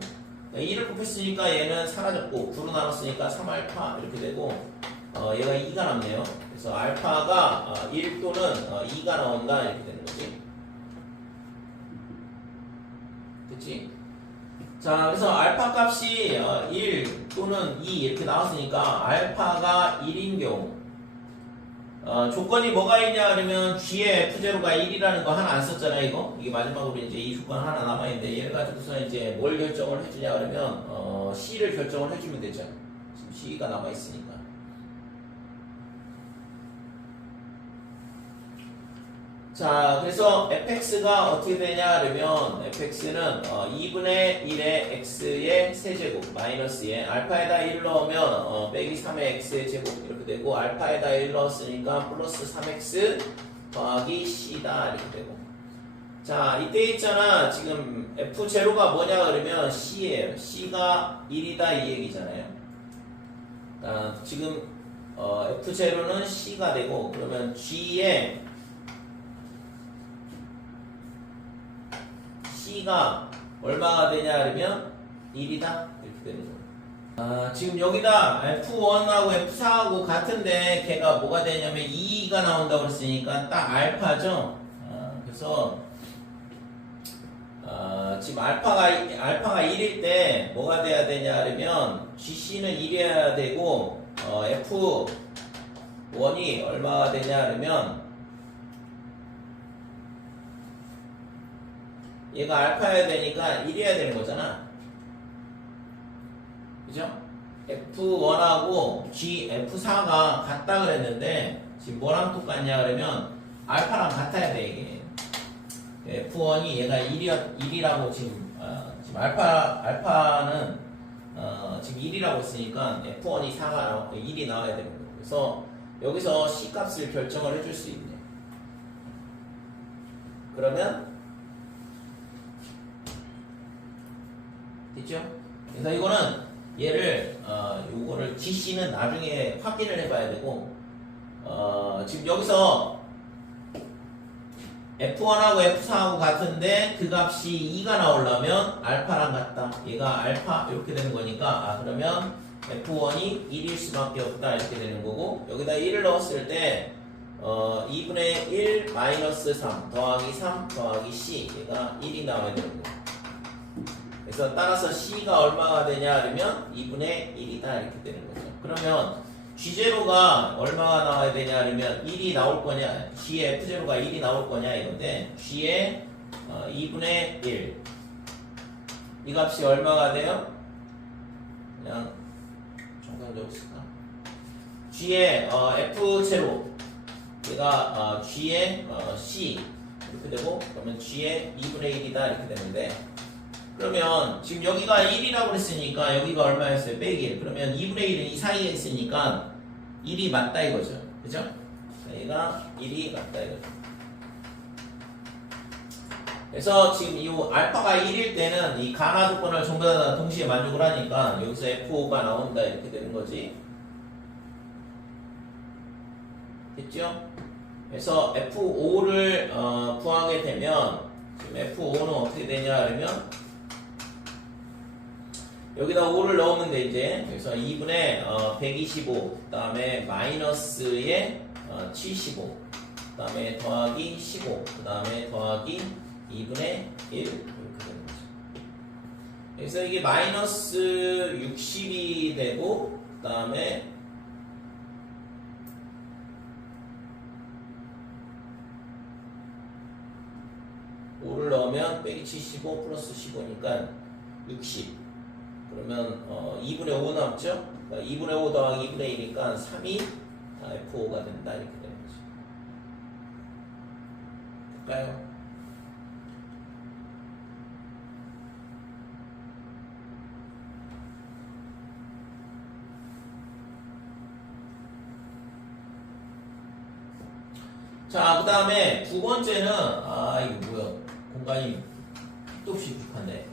2를 곱했으니까 얘는 사라졌고 9로 나눴으니까 3알파 이렇게 되고 얘가 2가 남네요. 그래서 알파가 1 또는 2가 나온다 이렇게 되는 거지. 됐지? 자, 그래서 알파 값이 1 또는 2 이렇게 나왔으니까 알파가 1인 경우 조건이 뭐가 있냐 그러면 G의 F0가 1이라는 거 하나 안 썼잖아요. 이게 마지막으로 이제 이 조건 하나 남아있는데 얘를 가지고서 이제 뭘 결정을 해주냐 그러면 C를 결정을 해주면 되죠. 지금 C가 남아있으니까. 자, 그래서 fx가 어떻게 되냐 그러면 fx는 2분의 1의 x의 세제곱 마이너스에 알파에다 1 넣으면 빼기 3의 x의 제곱 이렇게 되고 알파에다 1 넣었으니까 플러스 3x 더하기 c다 이렇게 되고. 자, 이때 있잖아 지금 f0가 뭐냐 그러면 c예요. c가 1이다 이 얘기잖아요. 지금 f0는 c가 되고 그러면 g의 C가 얼마가 되냐 그러면 1이다 이렇게 되는 거예요. 지금 여기다 F1하고 F4하고 같은데 걔가 뭐가 되냐면 2가 나온다고 그랬으니까 딱 알파죠. 그래서 지금 알파가 1일 때 뭐가 돼야 되냐 그러면 GC는 1이어야 되고 F1이 얼마가 되냐 그러면 얘가 알파여야 되니까 1이어야 되는 거잖아. 그죠? F1하고 G, F4가 같다 그랬는데 지금 뭐랑 똑같냐 그러면 알파랑 같아야 돼 이게. F1이 얘가 1이라고 지금 알파는 지금 1이라고 했으니까 F1이 1이 나와야 되는 거예요. 그래서 여기서 C 값을 결정을 해줄 수 있네. 그러면 됐죠? 그래서 이거는 얘를 요거를 GC는 나중에 확인을 해봐야 되고 지금 여기서 F1하고 F4하고 같은데 그 값이 2가 나오려면 알파랑 같다. 얘가 알파 이렇게 되는 거니까 그러면 F1이 1일 수밖에 없다 이렇게 되는 거고 여기다 1을 넣었을 때 2분의 1 마이너스 3 더하기 3 더하기 C 얘가 1이 나와야 되는 거고 그래서 따라서 C가 얼마가 되냐 그러면 2분의 1이다 이렇게 되는 거죠. 그러면 G0가 얼마가 나와야 되냐 그러면 1이 나올 거냐 G의 F0가 1이 나올 거냐 이건데 G의 2분의 1 이 값이 얼마가 돼요? 그냥 정상적으로 쓸까? G의 F0 얘가 G의 C 이렇게 되고 그러면 G의 2분의 1이다 이렇게 되는데 그러면 지금 여기가 1이라고 그랬으니까 여기가 얼마였어요? 빼기 1. 그러면 2분의 1은 이 사이에 있으니까 1이 맞다 이거죠. 그죠? 얘가 1이 맞다 이거죠. 그래서 지금 이 알파가 1일 때는 이 가나 조건을 전부 다 동시에 만족을 하니까 여기서 F5가 나온다 이렇게 되는 거지. 됐죠? 그래서 F5를 구하게 되면 지금 F5는 어떻게 되냐 그러면 여기다 5를 넣으면 돼 이제. 그래서 2분의 125 그 다음에 마이너스에 75 그 다음에 더하기 15 그 다음에 더하기 2분의 1 이렇게 되는 거죠. 그래서 이게 마이너스 60이 되고 그 다음에 를 넣으면 빼기 75 플러스 15니까 60 그러면 2분의 5 남죠? 그러니까 2분의 5 더하기 2분의 1이니까 3이 F5가 된다 이렇게 되는 거죠. 될까요? 자, 그 다음에 두 번째는 이거 뭐야 공간이 끝도 없이 부족한데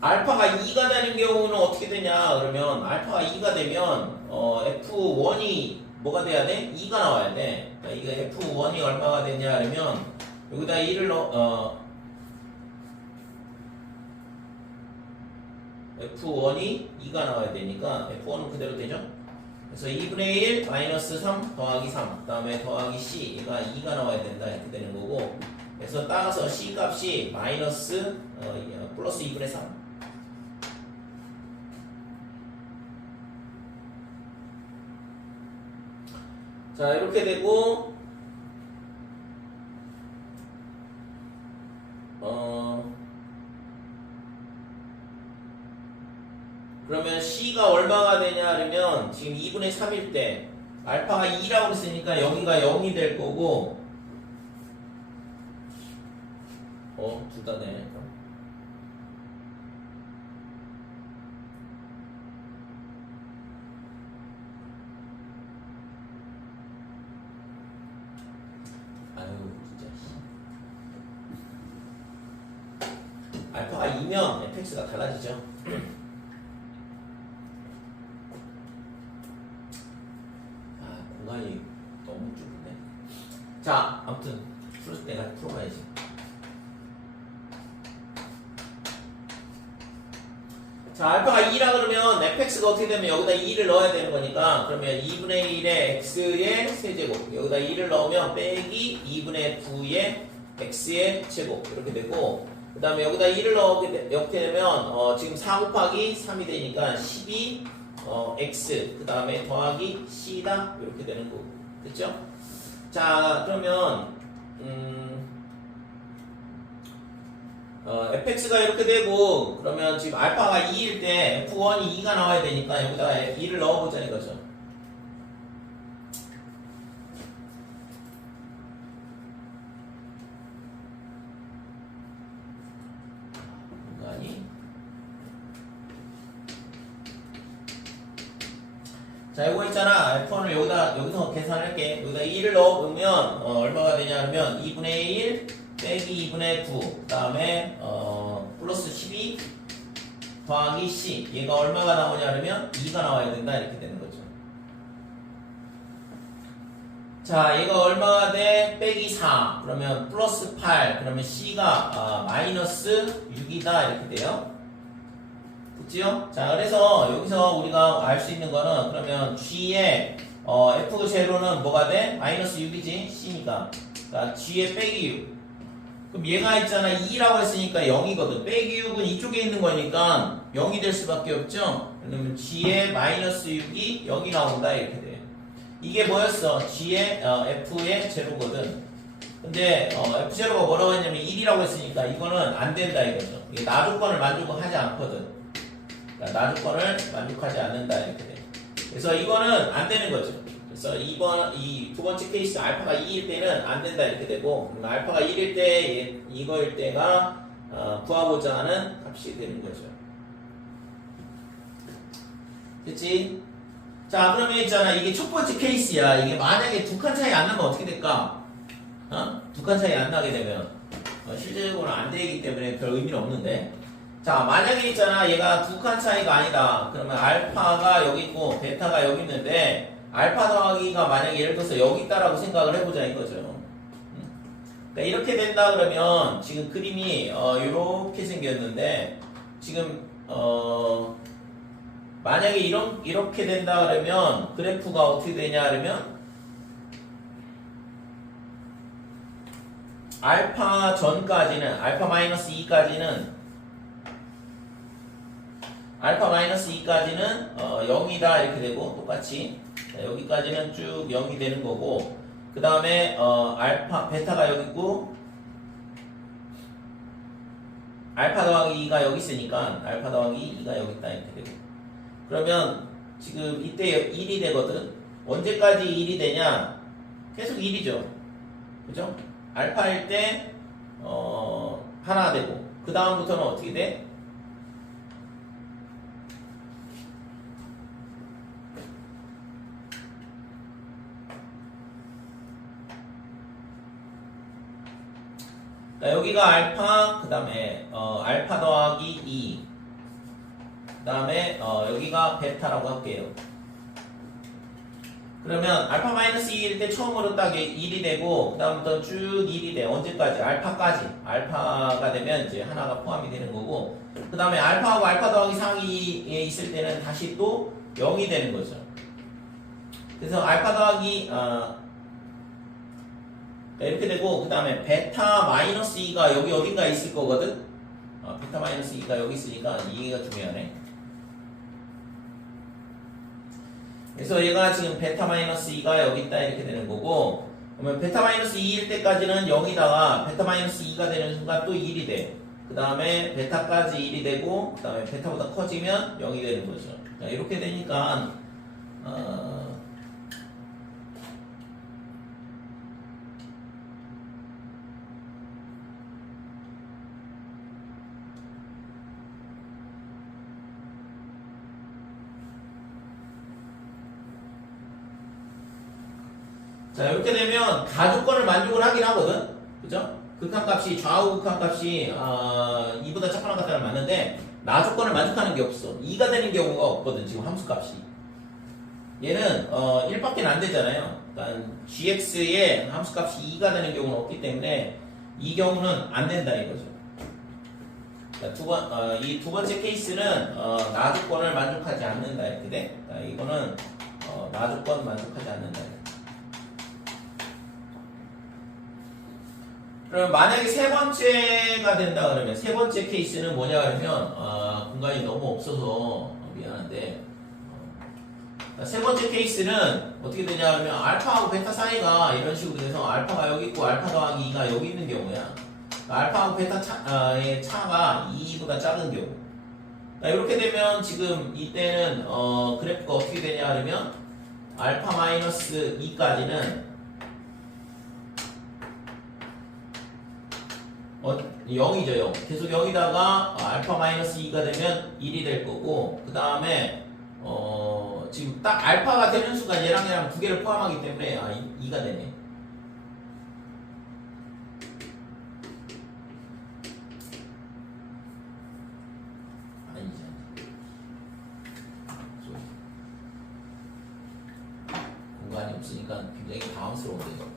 알파가 2가 되는 경우는 어떻게 되냐 그러면 알파가 2가 되면 F1이 뭐가 돼야 돼? 2가 나와야 돼. 그러니까 이거 F1이 얼마가 되냐 그러면 여기다 1을 F1이 2가 나와야 되니까 F1은 그대로 되죠? 그래서 2분의 1 마이너스 3 더하기 3, 그 다음에 더하기 C가 2가 나와야 된다 이렇게 되는 거고, 그래서 따라서 C 값이 마이너스 플러스 2분의 3. 자, 이렇게 되고 그러면 C가 얼마가 되냐 그러면 지금 2분의 3일 때 알파가 2라고 했으니까 여기가 0이 될 거고, 둘 다 되네. 아유 진짜 알파가 2면 fx가 달라지죠. 공간이 너무 좁은데. 자, 아무튼 내가 풀어봐야지. 자, 알파가 2라 그러면 fx가 어떻게 되면 여기다 2를 넣어야 되는 거니까, 그러면 2분의 1의 x의 세제곱, 여기다 2를 넣으면 빼기 2분의 9의 x의 제곱 이렇게 되고, 그 다음에 여기다 2를 넣게 되면 지금 4 곱하기 3이 되니까 12 x 그 다음에 더하기 c다 이렇게 되는 거고, 됐죠? 자, 그러면 fx가 이렇게 되고, 그러면 지금 알파가 2일 때 f1이 2가 나와야 되니까 여기다가 2를 넣어보자 이거죠. 자, 이거 있잖아. F1을 여기서 계산할게. 여기다 2를 넣으면, 얼마가 되냐 하면, 2분의 1 빼기 2분의 9. 그 다음에, 플러스 12 더하기 C. 얘가 얼마가 나오냐 하면, 2가 나와야 된다. 이렇게 되는 거죠. 자, 얘가 얼마가 돼? 빼기 4. 그러면 플러스 8. 그러면 C가, 마이너스 6이다. 이렇게 돼요. 그치요? 자, 그래서 여기서 우리가 알 수 있는 거는, 그러면 G의 F0는 뭐가 돼? 마이너스 6이지? C니까. 그러니까 G의 빼기 6. 그럼 얘가 있잖아. 2라고 했으니까 0이거든. 빼기 6은 이쪽에 있는 거니까 0이 될 수밖에 없죠? 그러면 G의 마이너스 6이 0이 나온다. 이렇게 돼. 이게 뭐였어? G의 F의 제로거든. 근데 F0가 뭐라고 했냐면 1이라고 했으니까 이거는 안 된다 이거죠. 이게 나조건을 만족하지 않거든. 나조건을 만족하지 않는다 이렇게 돼. 그래서 이거는 안 되는 거죠. 그래서 이 두 번째 케이스 알파가 2일 때는 안 된다 이렇게 되고, 알파가 1일 때 이거일 때가 구하고자 하는 값이 되는 거죠. 됐지? 자, 그러면 있잖아. 이게 첫 번째 케이스야. 이게 만약에 두 칸 차이 안 나면 어떻게 될까? 두 칸 차이 안 나게 되면 실제적으로는 안 되기 때문에 별 의미는 없는데, 자, 만약에 있잖아. 얘가 두 칸 차이가 아니다. 그러면 알파가 여기 있고 베타가 여기 있는데, 알파 더하기가 만약에 예를 들어서 여기 있다라고 생각을 해보자 이거죠. 그러니까 이렇게 된다 그러면 지금 그림이 이렇게 생겼는데, 지금 만약에 이렇게 된다 그러면 그래프가 어떻게 되냐 그러면 알파 전까지는, 알파 마이너스 2까지는, 알파 마이너스 2까지는 0이다 이렇게 되고, 똑같이 자, 여기까지는 쭉 0이 되는 거고, 그 다음에 알파 베타가 여기 있고, 알파 더하기 2가 여기 있으니까 알파 더하기 2가 여기 있다 이렇게 되고, 그러면 지금 이때 1이 되거든. 언제까지 1이 되냐? 계속 1이죠. 그죠? 알파일 때 하나 되고, 그 다음부터는 어떻게 돼? 여기가 알파, 그 다음에 알파 더하기 2, 그 다음에 여기가 베타라고 할게요. 그러면 알파 마이너스 2일 때 처음으로 딱 1이 되고 그 다음부터 쭉 1이 돼. 언제까지? 알파까지. 알파가 되면 이제 하나가 포함이 되는 거고 그 다음에 알파하고 알파 더하기 상위에 있을 때는 다시 또 0이 되는 거죠. 그래서 알파 더하기 이렇게 되고 그 다음에 베타 마이너스 2가 여기 어딘가에 있을 거거든. 베타 마이너스 2가 여기 있으니까 이해가 중요하네. 그래서 얘가 지금 베타 마이너스 2가 여기 있다 이렇게 되는 거고 그러면 베타 마이너스 2일 때까지는 0이다가 베타 마이너스 2가 되는 순간 또 1이 돼. 그 다음에 베타까지 1이 되고 그 다음에 베타보다 커지면 0이 되는 거죠. 자, 이렇게 되니까 자, 이렇게 되면 가조건을 만족을 하긴 하거든. 그죠? 극한값이, 좌우 극한값이, 2보다 작거나 같다는 맞는데, 나조건을 만족하는 게 없어. 2가 되는 경우가 없거든, 지금 함수값이. 얘는, 1밖에 안 되잖아요. 그러니까, gx의 함수값이 2가 되는 경우는 없기 때문에, 이 경우는 안 된다, 이거죠. 그러니까 이 두 번째 케이스는, 나조건을 만족하지 않는다, 이렇게 돼. 그러니까 이거는, 나조건 만족하지 않는다, 이렇게. 그럼 만약에 세 번째가 된다 그러면 세 번째 케이스는 뭐냐 그러면 공간이 너무 없어서 미안한데 세 번째 케이스는 어떻게 되냐 그러면 알파하고 베타 사이가 이런 식으로 돼서 알파가 여기 있고 알파 더하기 2가 여기 있는 경우야. 그러니까 알파하고 베타 의 차가 2보다 작은 경우. 그러니까 이렇게 되면 지금 이때는 그래프가 어떻게 되냐 그러면 알파 마이너스 2까지는 0이죠, 0. 계속 0이다가 알파 마이너스 2가 되면 1이 될 거고, 그 다음에, 지금 딱 알파가 되는 순간 얘랑 두 개를 포함하기 때문에, 2가 되네. 아니지. 공간이 없으니까 굉장히 당황스러운데요.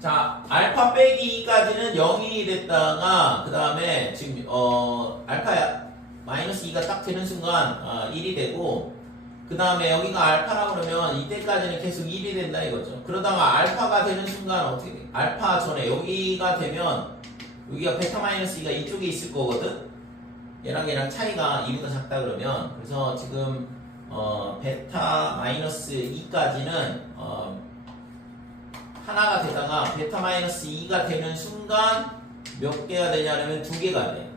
자, 알파 빼기 2까지는 0이 됐다가 그 다음에 지금 알파 마이너스 2가 딱 되는 순간 1이 되고 그 다음에 여기가 알파라고 그러면 이때까지는 계속 1이 된다 이거죠. 그러다가 알파가 되는 순간 어떻게 돼? 알파 전에 여기가 되면 여기가 베타 마이너스 2가 이쪽에 있을 거거든. 얘랑 차이가 2보다 작다 그러면 그래서 지금 베타 마이너스 2까지는 하나가 되다가 베타 마이너스 2가 되는 순간 몇 개가 되냐면 두 개가 돼.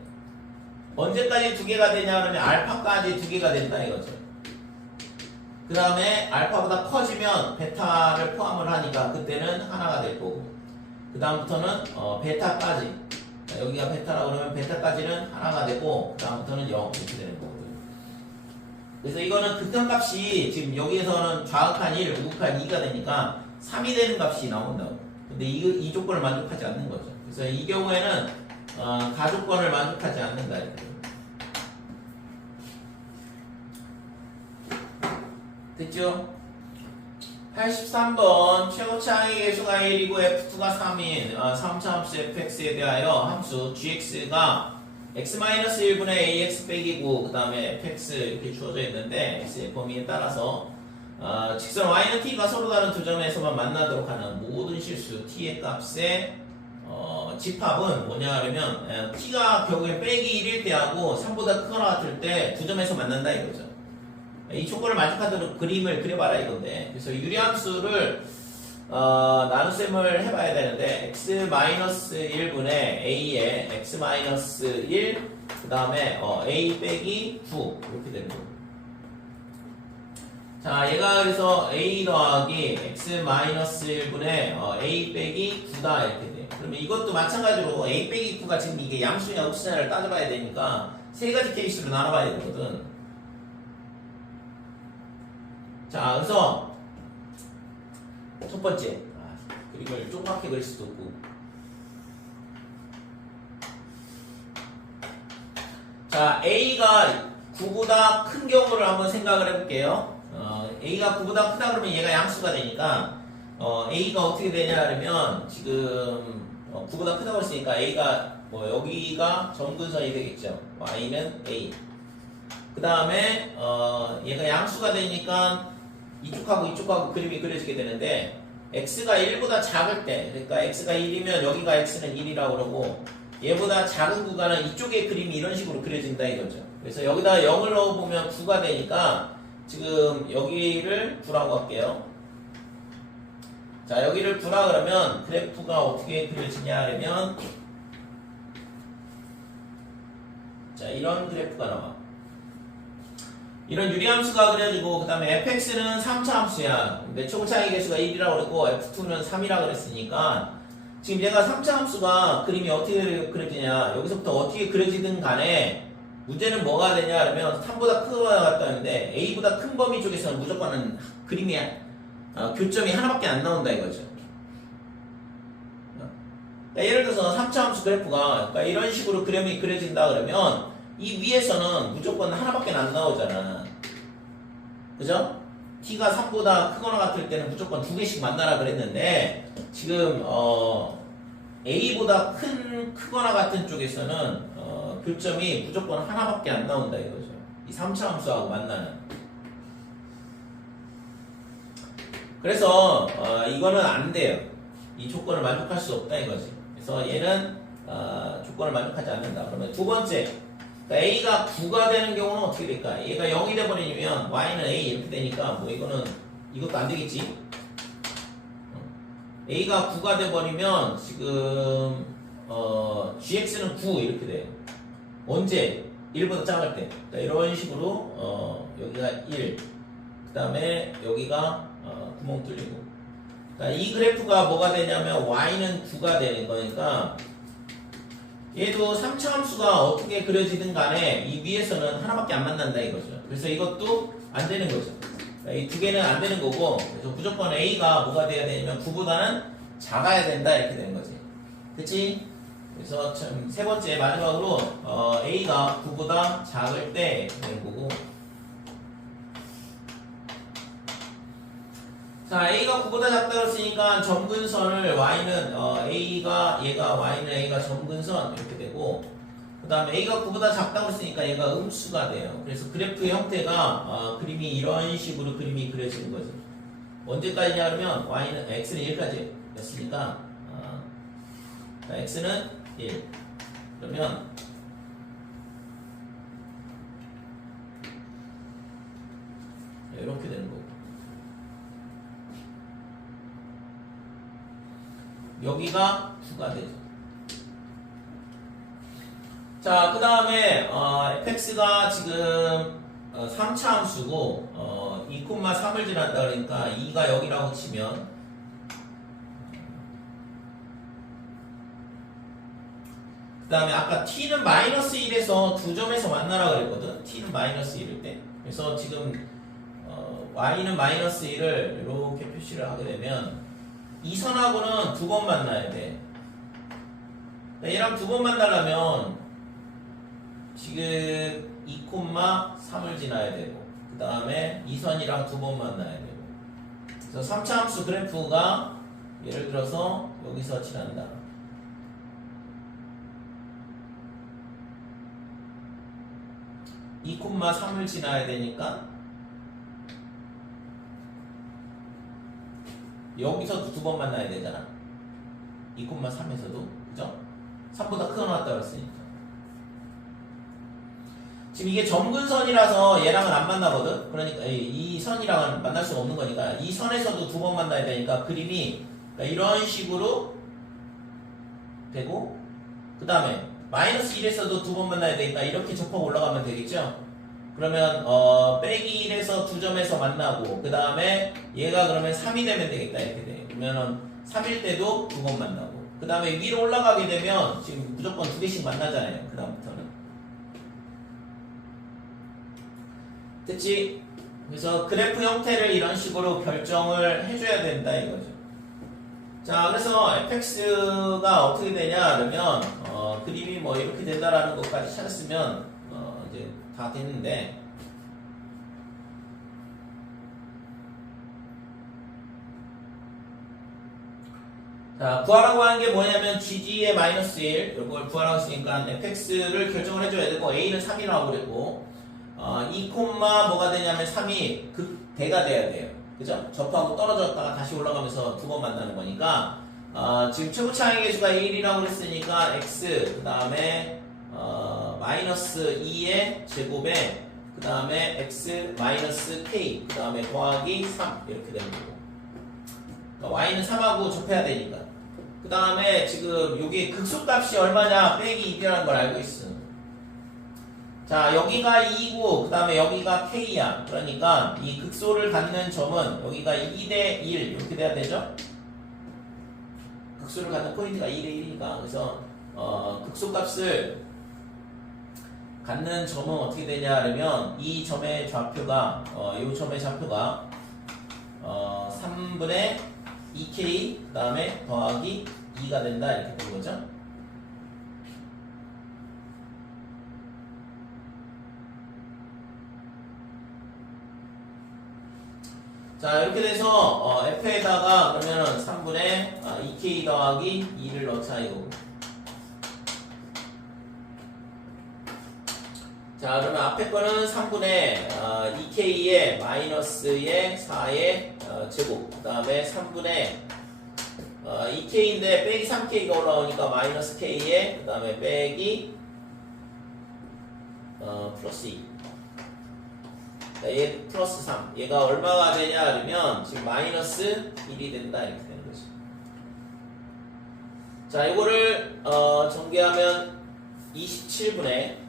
언제까지 두 개가 되냐 그러면 알파까지 두 개가 된다 이거죠. 그 다음에 알파보다 커지면 베타를 포함을 하니까 그때는 하나가 될 거고 그 다음부터는 베타까지 여기가 베타라고 그러면 베타까지는 하나가 되고 그 다음부터는 0 이렇게 되는 거거든요. 그래서 이거는 극한값이 지금 여기에서는 좌극한 1, 우극한 2가 되니까 3이 되는 값이 나온다고. 근데 이 조건을 만족하지 않는 거죠. 그래서 이 경우에는 가조건을 만족하지 않는다. 이렇게. 됐죠? 83번 최고차의 계수가 1이고 f2가 3인 3차 함수 fx에 대하여 함수 gx가 x-1분의 ax 빼기고 그 다음에 fx 이렇게 주어져 있는데 x의 범위에 따라서 직선 y는 t가 서로 다른 두 점에서만 만나도록 하는 모든 실수 t의 값의 집합은 뭐냐 하면 t가 결국에 빼기 1일 때하고 3보다 크거나 같을 때 두 점에서 만난다 이거죠. 이 조건을 만족하도록 그림을 그려봐라 이건데 그래서 유리함수를 나눗셈을 해봐야 되는데 x-1분의 a에 x-1 그 다음에 a 빼기 9 이렇게 되는 거예요. 자, 얘가 그래서 a 더하기 x-1분의 a 빼기 9다 이렇게 돼. 그러면 이것도 마찬가지로 a 빼기 9가 지금 이게 양수냐 흡수냐를 따져봐야 되니까 세 가지 케이스로 나눠봐야 되거든. 자, 그래서 첫 번째 그림을 조그맣게 그릴 수도 없고 자, a가 9보다 큰 경우를 한번 생각을 해볼게요. A가 9보다 크다 그러면 얘가 양수가 되니까 A가 어떻게 되냐 그러면 지금 9보다 크다고 했으니까 A가 뭐 여기가 점근선이 되겠죠. Y는 A. 그 다음에 얘가 양수가 되니까 이쪽하고 그림이 그려지게 되는데 x가 1보다 작을 때, 그러니까 x가 1이면 여기가 x는 1이라고 그러고 얘보다 작은 구간은 이쪽의 그림이 이런 식으로 그려진다 이거죠. 그래서 여기다 0을 넣어보면 9가 되니까 지금 여기를 9라고 할게요. 자, 여기를 9라 그러면 그래프가 어떻게 그려지냐 하면 자, 이런 그래프가 나와. 이런 유리함수가 그려지고 그 다음에 fx는 3차 함수야. 근데 총차의 개수가 1이라고 그랬고 f2는 3이라고 그랬으니까 지금 얘가 3차 함수가 그림이 어떻게 그려지냐, 여기서부터 어떻게 그려지든 간에 문제는 뭐가 되냐 그러면 3보다 크거나 같다는데 a보다 큰 범위 쪽에서는 무조건 그림이 교점이 하나밖에 안 나온다 이거죠. 그러니까 예를 들어서 3차 함수 그래프가 그러니까 이런 식으로 그림이 그려진다 그러면 이 위에서는 무조건 하나밖에 안 나오잖아. 그죠? t가 3보다 크거나 같을 때는 무조건 두 개씩 만나라 그랬는데 지금 a보다 크거나 같은 쪽에서는 교점이 무조건 하나밖에 안 나온다 이거죠. 이 3차 함수하고 만나는. 그래서 이거는 안 돼요. 이 조건을 만족할 수 없다 이거지. 그래서 얘는 조건을 만족하지 않는다. 그러면 두 번째, 그러니까 A가 9가 되는 경우는 어떻게 될까? 얘가 0이 돼버리면 Y는 A 이렇게 되니까 뭐 이것도 안 되겠지? A가 9가 돼버리면 지금 GX는 9 이렇게 돼요. 언제? 1보다 작을 때. 그러니까 이런 식으로 여기가 1, 그 다음에 여기가 구멍 뚫리고. 그러니까 이 그래프가 뭐가 되냐면 Y는 9가 되는 거니까 얘도 3차 함수가 어떻게 그려지든 간에 이 위에서는 하나밖에 안 만난다 이거죠. 그래서 이것도 안 되는 거죠. 이 두 개는 안 되는 거고, 그래서 무조건 A가 뭐가 돼야 되냐면 9보다는 작아야 된다 이렇게 되는 거지. 그치? 그래서 참 세 번째 마지막으로 A가 9보다 작을 때 되는 거고. 자, A가 9보다 작다고 했으니까 점근선을 Y는 얘가 Y는 A가 점근선 이렇게 되고, 그 다음에 A가 9보다 작다고 했으니까 얘가 음수가 돼요. 그래서 그래프의 형태가 그림이 이런 식으로 그림이 그려지는 거죠. 언제까지냐 그러면 Y는 X는 1까지 였으니까 X는 1 그러면 이렇게 되는 거고, 여기가 9가 되죠. 자, 그 다음에 fx가 지금 3차 함수고 2,3을 지난다 그러니까 2가 여기라고 치면 그 다음에 아까 t는 마이너스 1에서 두 점에서 만나라 그랬거든. t는 마이너스 1일 때. 그래서 지금 y는 마이너스 1을 이렇게 표시를 하게 되면 이 선하고는 두 번 만나야 돼. 얘랑 두 번 만나려면 지금 2,3을 지나야 되고, 그 다음에 이 선이랑 두 번 만나야 되고. 그래서 3차 함수 그래프가 예를 들어서 여기서 지난다. 이 2,3을 지나야 되니까 여기서도 두 번 만나야 되잖아. 2,3에서도. 그죠? 3보다 크거나 같다고 했으니까. 지금 이게 점근선이라서 얘랑은 안 만나거든? 그러니까 이 선이랑은 만날 수가 없는 거니까 이 선에서도 두 번 만나야 되니까 그림이 이런 식으로 되고, 그 다음에 마이너스 1에서도 두 번 만나야 되니까 이렇게 접하고 올라가면 되겠죠? 그러면 빼기 1에서 두 점에서 만나고, 그 다음에 얘가 그러면 3이 되면 되겠다 이렇게 돼. 그러면은 3일 때도 두 번 만나고, 그 다음에 위로 올라가게 되면 지금 무조건 두 개씩 만나잖아요. 그 다음부터는. 됐지? 그래서 그래프 형태를 이런 식으로 결정을 해줘야 된다 이거죠. 자, 그래서 fx가 어떻게 되냐 그러면 그림이 뭐 이렇게 된다라는 것까지 찾았으면 이제 다 됐는데, 자, 구하라고 하는 게 뭐냐면 GG의 마이너스 1 이걸 구하라고 했으니까 fx를 결정을 해줘야 되고 a는 3이라고 그랬고 2 뭐가 되냐면 3이 극대가 돼야 돼요. 그죠? 접하고 떨어졌다가 다시 올라가면서 두 번 만나는 거니까 지금 최고 차항의 개수가 1이라고 그랬으니까 x 그 다음에 마이너스 2의 제곱에 그 다음에 x 마이너스 k 그 다음에 더하기 3 이렇게 되는 거고 그러니까 y는 3하고 접해야 되니까 그 다음에 지금 여기 극소값이 얼마냐 빼기 2라는 걸 알고 있어. 자 여기가 2고 그 다음에 여기가 k야. 그러니까 이 극소를 갖는 점은 여기가 2대 1 이렇게 돼야 되죠. 극소를 갖는 포인트가 2대 1이니까 그래서 극소값을 갖는 점은 어떻게 되냐 그러면 이 점의 좌표가 이 점의 좌표가 3분의 2k 그 다음에 더하기 2가 된다 이렇게 된 거죠. 자 이렇게 돼서 f에다가 그러면은 3분의 2k 더하기 2를 넣자 이거. 자 그러면 앞에 거는 3분의 2k의 마이너스의 4의 제곱 그 다음에 3분의 2k인데 빼기 3k가 올라오니까 마이너스 k에 그 다음에 빼기 플러스 2 얘 플러스 3 얘가 얼마가 되냐 그러면 지금 마이너스 1이 된다 이렇게 되는 거죠. 자 이거를 전개하면 27분의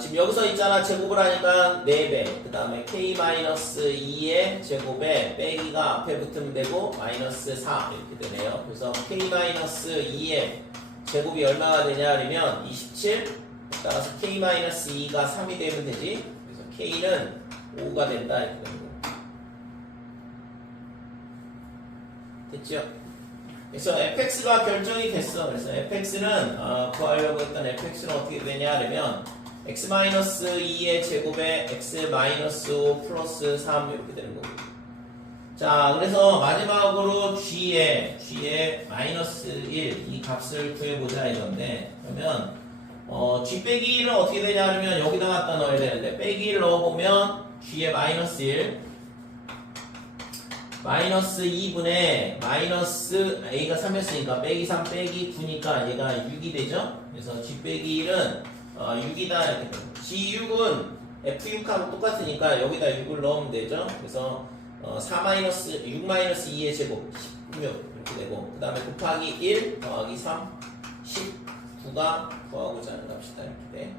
지금 여기서 있잖아 제곱을 하니까 4배 그 다음에 k-2의 제곱에 빼기가 앞에 붙으면 되고 마이너스 4 이렇게 되네요. 그래서 k-2의 제곱이 얼마가 되냐 그러면 27 따라서 k-2가 3이 되면 되지. 그래서 k는 5가 된다 이렇게 되는 거 됐죠? 그래서 fx가 결정이 됐어. 그래서 fx는 구하려고 했던 fx는 어떻게 되냐 그러면 x-2의 제곱에 x-5 플러스 3 이렇게 되는 거고. 자 그래서 마지막으로 g의 마이너스 1 이 값을 구해보자 이건데 그러면 g 빼기 1은 어떻게 되냐 그러면 여기다 갖다 넣어야 되는데 빼기 1 넣어보면 g의 마이너스 1 마이너스 2분의 마이너스 a가 3이었으니까 빼기 3 빼기 9니까 얘가 6이 되죠. 그래서 g 빼기 1은 6이다 이렇게 됩니다. g6은 f6하고 똑같으니까 여기다 6을 넣으면 되죠. 그래서 6-2의 제곱 16 이렇게 되고 그 다음에 곱하기 1 더하기 3 19가 구하고자 하는 값이다 이렇게 돼.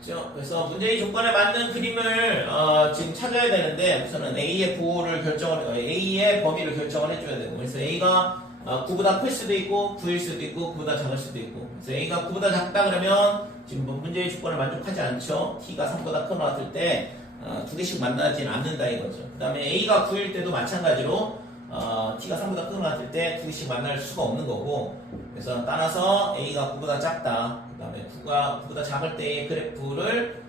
그렇죠? 그래서 문제의 조건에 맞는 그림을 지금 찾아야 되는데 우선은 A의 A의 범위를 결정을 해줘야 되고 그래서 A가 9보다 클 수도 있고 9일 수도 있고 9보다 작을 수도 있고 그래서 A가 9보다 작다 그러면 지금 문제의 조건을 만족하지 않죠. T가 3보다 큰 것 때 두 개씩 만나지는 않는다 이거죠. 그 다음에 A가 9일 때도 마찬가지로 T가 3보다 큰 것 때 두 개씩 만날 수가 없는 거고 그래서 따라서 A가 9보다 작다 그 다음에 9가 9보다 작을 때의 그래프를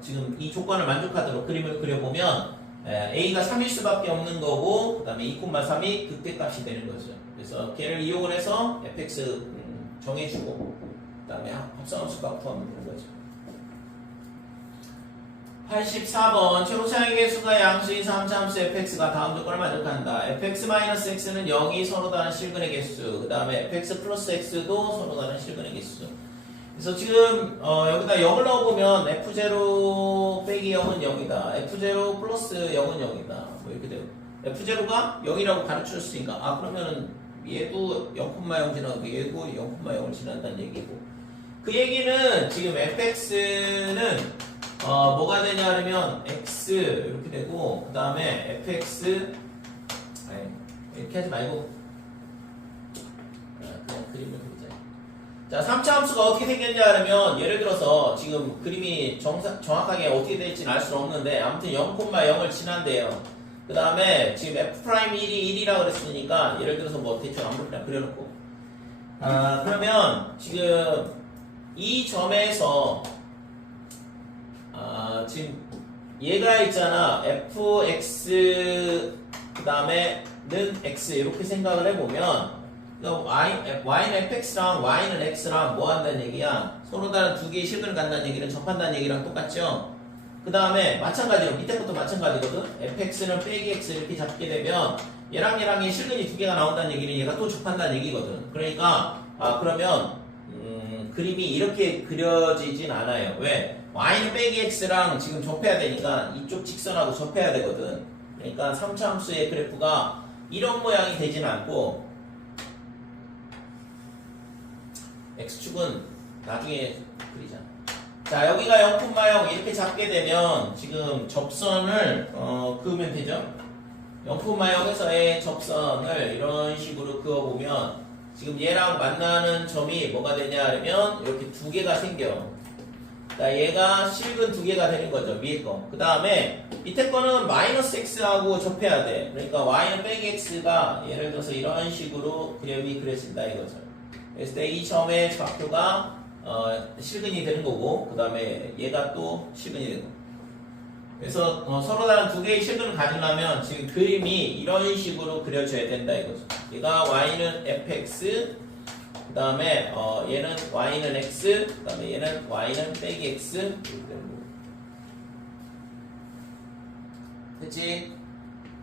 지금 이 조건을 만족하도록 그림을 그려보면 A가 3일 수밖에 없는 거고 그 다음에 2,3이 극대값이 되는 거죠. 그래서 걔를 이용을 해서 fx 정해주고 그 다음에 합성함수가 구하면 되는 거죠. 84번 최고차항의 개수가 양수인 3차함수 fx가 다음 조건을 만족한다. fx-x는 0이 서로 다른 실근의 개수 그 다음에 fx 플러스 x도 서로 다른 실근의 개수. 그래서 지금 여기다 0을 넣어보면 f0 빼기 0은 0이다 f0 플러스 0은 0이다 뭐 이렇게 되고 f0가 0이라고 가르쳐 줬으니까 그러면은 얘도 0,0 지나고 얘도 0,0을 지난다는 얘기고 그 얘기는 지금 fx는 뭐가 되냐 하면 x 이렇게 되고 그 다음에 fx 이렇게 하지 말고 그냥 그림을 그리자. 자 3차 함수가 어떻게 생겼냐 하면 예를 들어서 지금 그림이 정확하게 어떻게 될지는 알 수는 없는데 아무튼 0,0을 지난대요. 그 다음에 지금 f'1이 1이라고 그랬으니까 예를 들어서 뭐 대충 아무렇게나 그려놓고 그러면 지금 이 점에서 지금 얘가 있잖아. fx 그 다음에는 x 이렇게 생각을 해보면 y는 fx랑 y는 x랑 뭐 한다는 얘기야? 서로 다른 두 개의 실근을 갖는다는 얘기는 접한다는 얘기랑 똑같죠? 그 다음에 마찬가지로 밑에 것도 마찬가지거든. fx는 빼기 x 이렇게 잡게 되면 얘랑 얘랑의 실근이 두 개가 나온다는 얘기는 얘가 또 접한다는 얘기거든. 그러니까 그러면 그림이 이렇게 그려지진 않아요. 왜? y는 빼기 x랑 지금 접해야 되니까 이쪽 직선하고 접해야 되거든. 그러니까 3차 함수의 그래프가 이런 모양이 되진 않고 x축은 나중에 그리자. 자, 여기가 0,0 이렇게 잡게 되면 지금 접선을 그으면 되죠. 0,0에서의 접선을 이런 식으로 그어보면 지금 얘랑 만나는 점이 뭐가 되냐 하면 이렇게 두 개가 생겨. 그러니까 얘가 실근 두 개가 되는 거죠. 위에 거. 그 다음에 밑에 거는 마이너스 x하고 접해야 돼. 그러니까 y는 빼기 x가 예를 들어서 이런 식으로 그림이 그려진다 이거죠. 그랬을 때 이 점의 좌표가 실근이 되는 거고, 그 다음에 얘가 또 실근이 되는 거고. 그래서 서로 다른 두 개의 실근을 가지려면 지금 그림이 이런 식으로 그려져야 된다 이거죠. 얘가 y는 fx, 그 다음에 얘는 y는 x, 그 다음에 얘는 y는 빼기 x 이렇게 되는 거고. 됐지?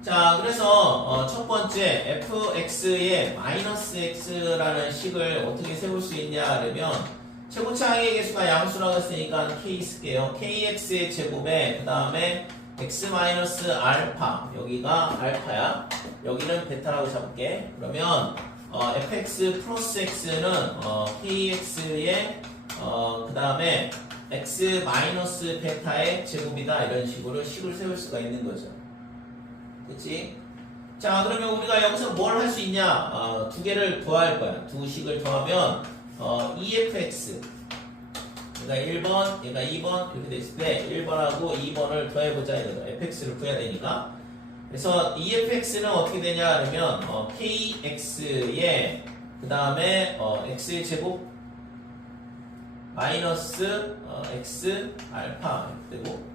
자, 그래서 첫 번째 fx의 마이너스 x라는 식을 어떻게 세울 수 있냐 하면 최고차항의 개수가 양수라고 했으니까 k 쓸게요. kx의 제곱에 그 다음에 x 마이너스 알파, 여기가 알파야. 여기는 베타라고 잡을게. 그러면 fx 플러스 x는 kx의 그 다음에 x 마이너스 베타의 제곱이다. 이런 식으로 식을 세울 수가 있는 거죠. 그치? 자, 그러면 우리가 여기서 뭘 할 수 있냐? 두 개를 더할 거야. 두 식을 더하면 EFX 그러니까 1번, 얘가 2번 이렇게 됐을 때 1번하고 2번을 더해보자 이거죠. FX를 구해야 되니까. 그래서 EFX는 어떻게 되냐 하면 KX에 그 다음에 X의 제곱 마이너스 X 알파 이렇게 되고,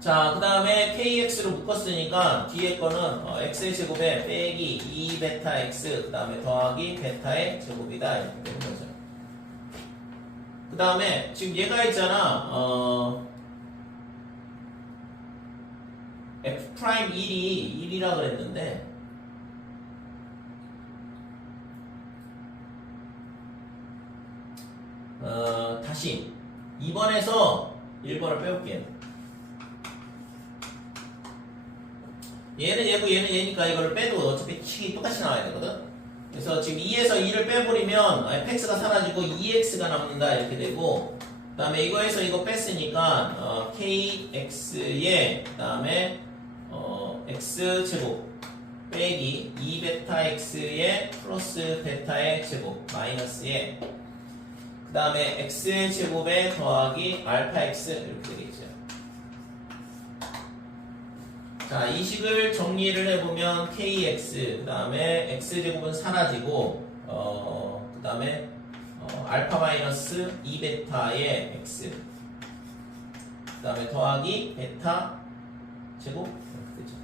자, 그 다음에 KX로 묶었으니까 뒤에 거는 X의 제곱에 빼기 2베타 X 그 다음에 더하기 베타의 제곱이다 이렇게 되는 거죠. 그 다음에 지금 얘가 있잖아 F'1이 1이라 그랬는데 다시 2번에서 1번을 빼올게요. 얘는 얘고 얘는 얘니까 이걸 빼도 어차피 식이 똑같이 나와야 되거든. 그래서 지금 2에서 2를 빼버리면 fx가 사라지고 2x가 남는다 이렇게 되고, 그 다음에 이거에서 이거 뺐으니까 kx에 그 다음에 x제곱 빼기 2베타 x에 플러스 베타의 제곱 마이너스에 그 다음에 x제곱에 더하기 알파 x 이렇게 되겠죠. 자, 이 식을 정리를 해보면 kx 그 다음에 x제곱은 사라지고 그 다음에 알파 마이너스 2베타의 x 그 다음에 더하기 베타 제곱 이렇게 되죠.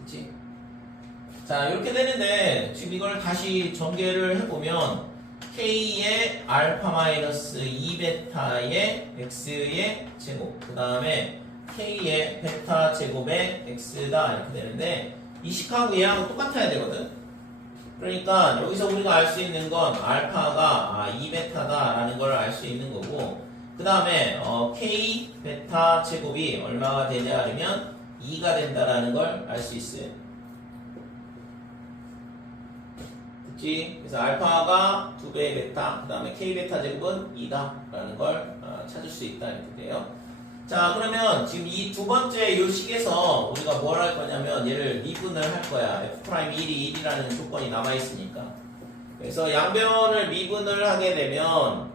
그치? 자, 이렇게 되는데 지금 이걸 다시 전개를 해보면 k의 알파 마이너스 2베타의 x의 제곱 그 다음에 k의 베타 제곱의 x다 이렇게 되는데 이 식하고 얘하고 똑같아야 되거든. 그러니까 여기서 우리가 알 수 있는 건 알파가 2베타다 라는 걸 알 수 있는 거고, 그 다음에 k 베타 제곱이 얼마가 되냐 하면 2가 된다라는 걸 알 수 있어요. 그래서 알파가 2배의 베타, 그 다음에 k 베타 제곱은 2다 라는 걸 찾을 수 있다 이렇게 돼요. 자, 그러면 지금 이 두 번째 요 식에서 우리가 뭘 할 거냐면 얘를 미분을 할 거야. f'1이 1이라는 조건이 남아있으니까. 그래서 양변을 미분을 하게 되면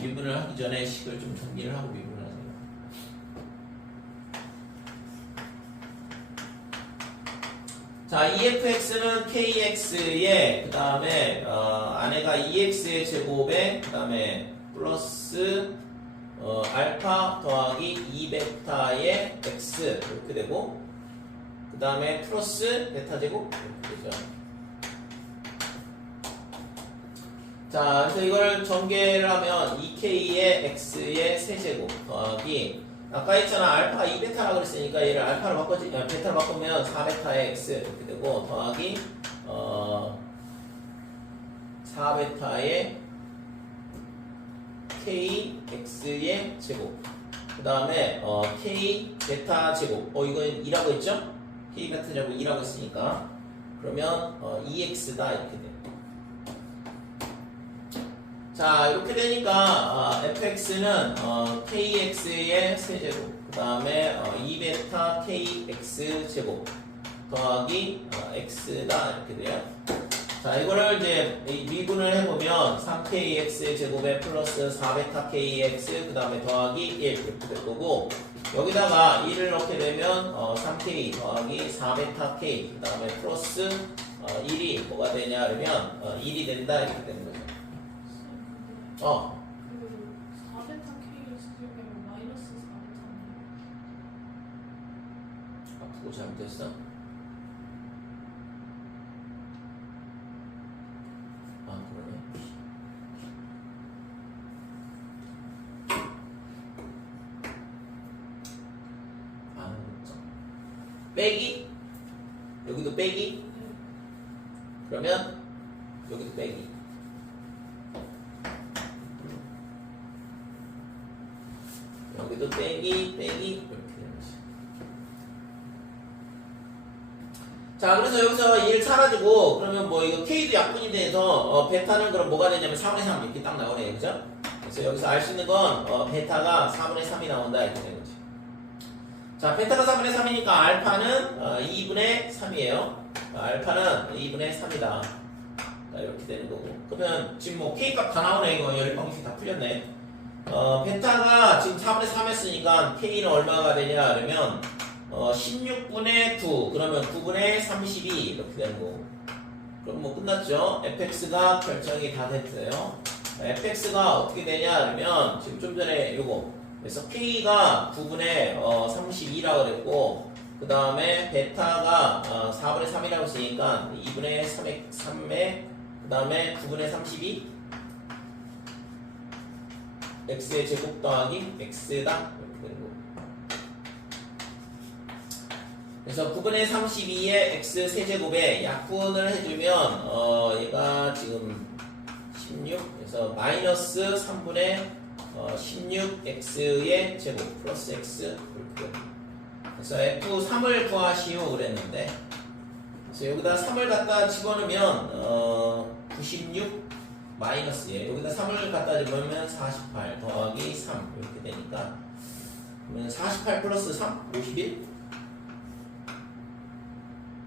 미분을 하기 전에 식을 좀 정리를 하고 미분을 하세요. 자, EFX는 KX에 그 다음에 안에가 EX의 제곱에 그 다음에 플러스 알파 더하기 2베타의 X 이렇게 되고 그 다음에 플러스 베타 제곱 이렇게 되죠. 자, 그래서 이걸 전개를 하면 2K의 X의 세제곱 더하기 아까 했잖아 알파 2베타라고 그랬으니까 얘를 알파로 베타로 바꾸면 4베타의 X 이렇게 되고 더하기 4베타의 KX의 제곱 그 다음에 K 베타 제곱 이건 2라고 했죠? K 베타 제곱 2라고 했으니까 그러면 2X다 이렇게 돼요. 자 이렇게 되니까 fx는 kx의 세제곱 그 다음에 2베타 kx 제곱 더하기 x다 이렇게 돼요. 자 이거를 이제 미분을 해보면 3kx 제곱에 플러스 4베타 kx 그 다음에 더하기 1 이렇게 될 거고 여기다가 1을 넣게 되면 3k 더하기 4베타 k 그 다음에 플러스 1이 뭐가 되냐 그러면 1이 된다 이렇게 되는 거죠. 그 4베타 K를 쓰면 마이너스 4베타인데 그거 잘못했어? 그러네. 빼기? 여기도 빼기? 그러면 여기도 빼기. 여기도 빼기 이렇게 되는 거지. 자 그래서 여기서 1 사라지고 그러면 뭐 이거 K도 약분이 돼서 베타는 그럼 뭐가 되냐면 4분의 3 이렇게 딱 나오네 그죠? 그래서 여기서 알 수 있는 건 베타가 4분의 3이 나온다 이렇게 되는 거지. 자 베타가 4분의 3이니까 알파는 2분의 3이에요. 알파는 2분의 3이다. 자, 이렇게 되는 거고. 그러면 지금 뭐 K 값 다 나오네 이거 열 방식이 다 풀렸네. 베타가 지금 4분의 3했으니까 K는 얼마가 되냐 그러면 16분의 9 그러면 9분의 32 이렇게 되는 거고 그럼 뭐 끝났죠. fx가 결정이 다 됐어요. fx가 어떻게 되냐 그러면 지금 좀 전에 요거 그래서 K가 9분의 32라고 그랬고 그 다음에 베타가 4분의 3이라고 했으니까 2분의 3에 그 다음에 9분의 32 x의 제곱 더하기 x다 이렇게 되는 거. 그래서 9분의 32의 x 세제곱에 약분을 해주면 얘가 지금 16 그래서 마이너스 3분의 16x의 제곱 플러스 x 이렇게 됩니다. 그래서 f3을 구하시오 그랬는데 그래서 여기다 3을 갖다 집어넣으면 96 마이너스에 여기다 3을 갖다 집으면 48 더하기 3 이렇게 되니까 그러면 48 플러스 3 51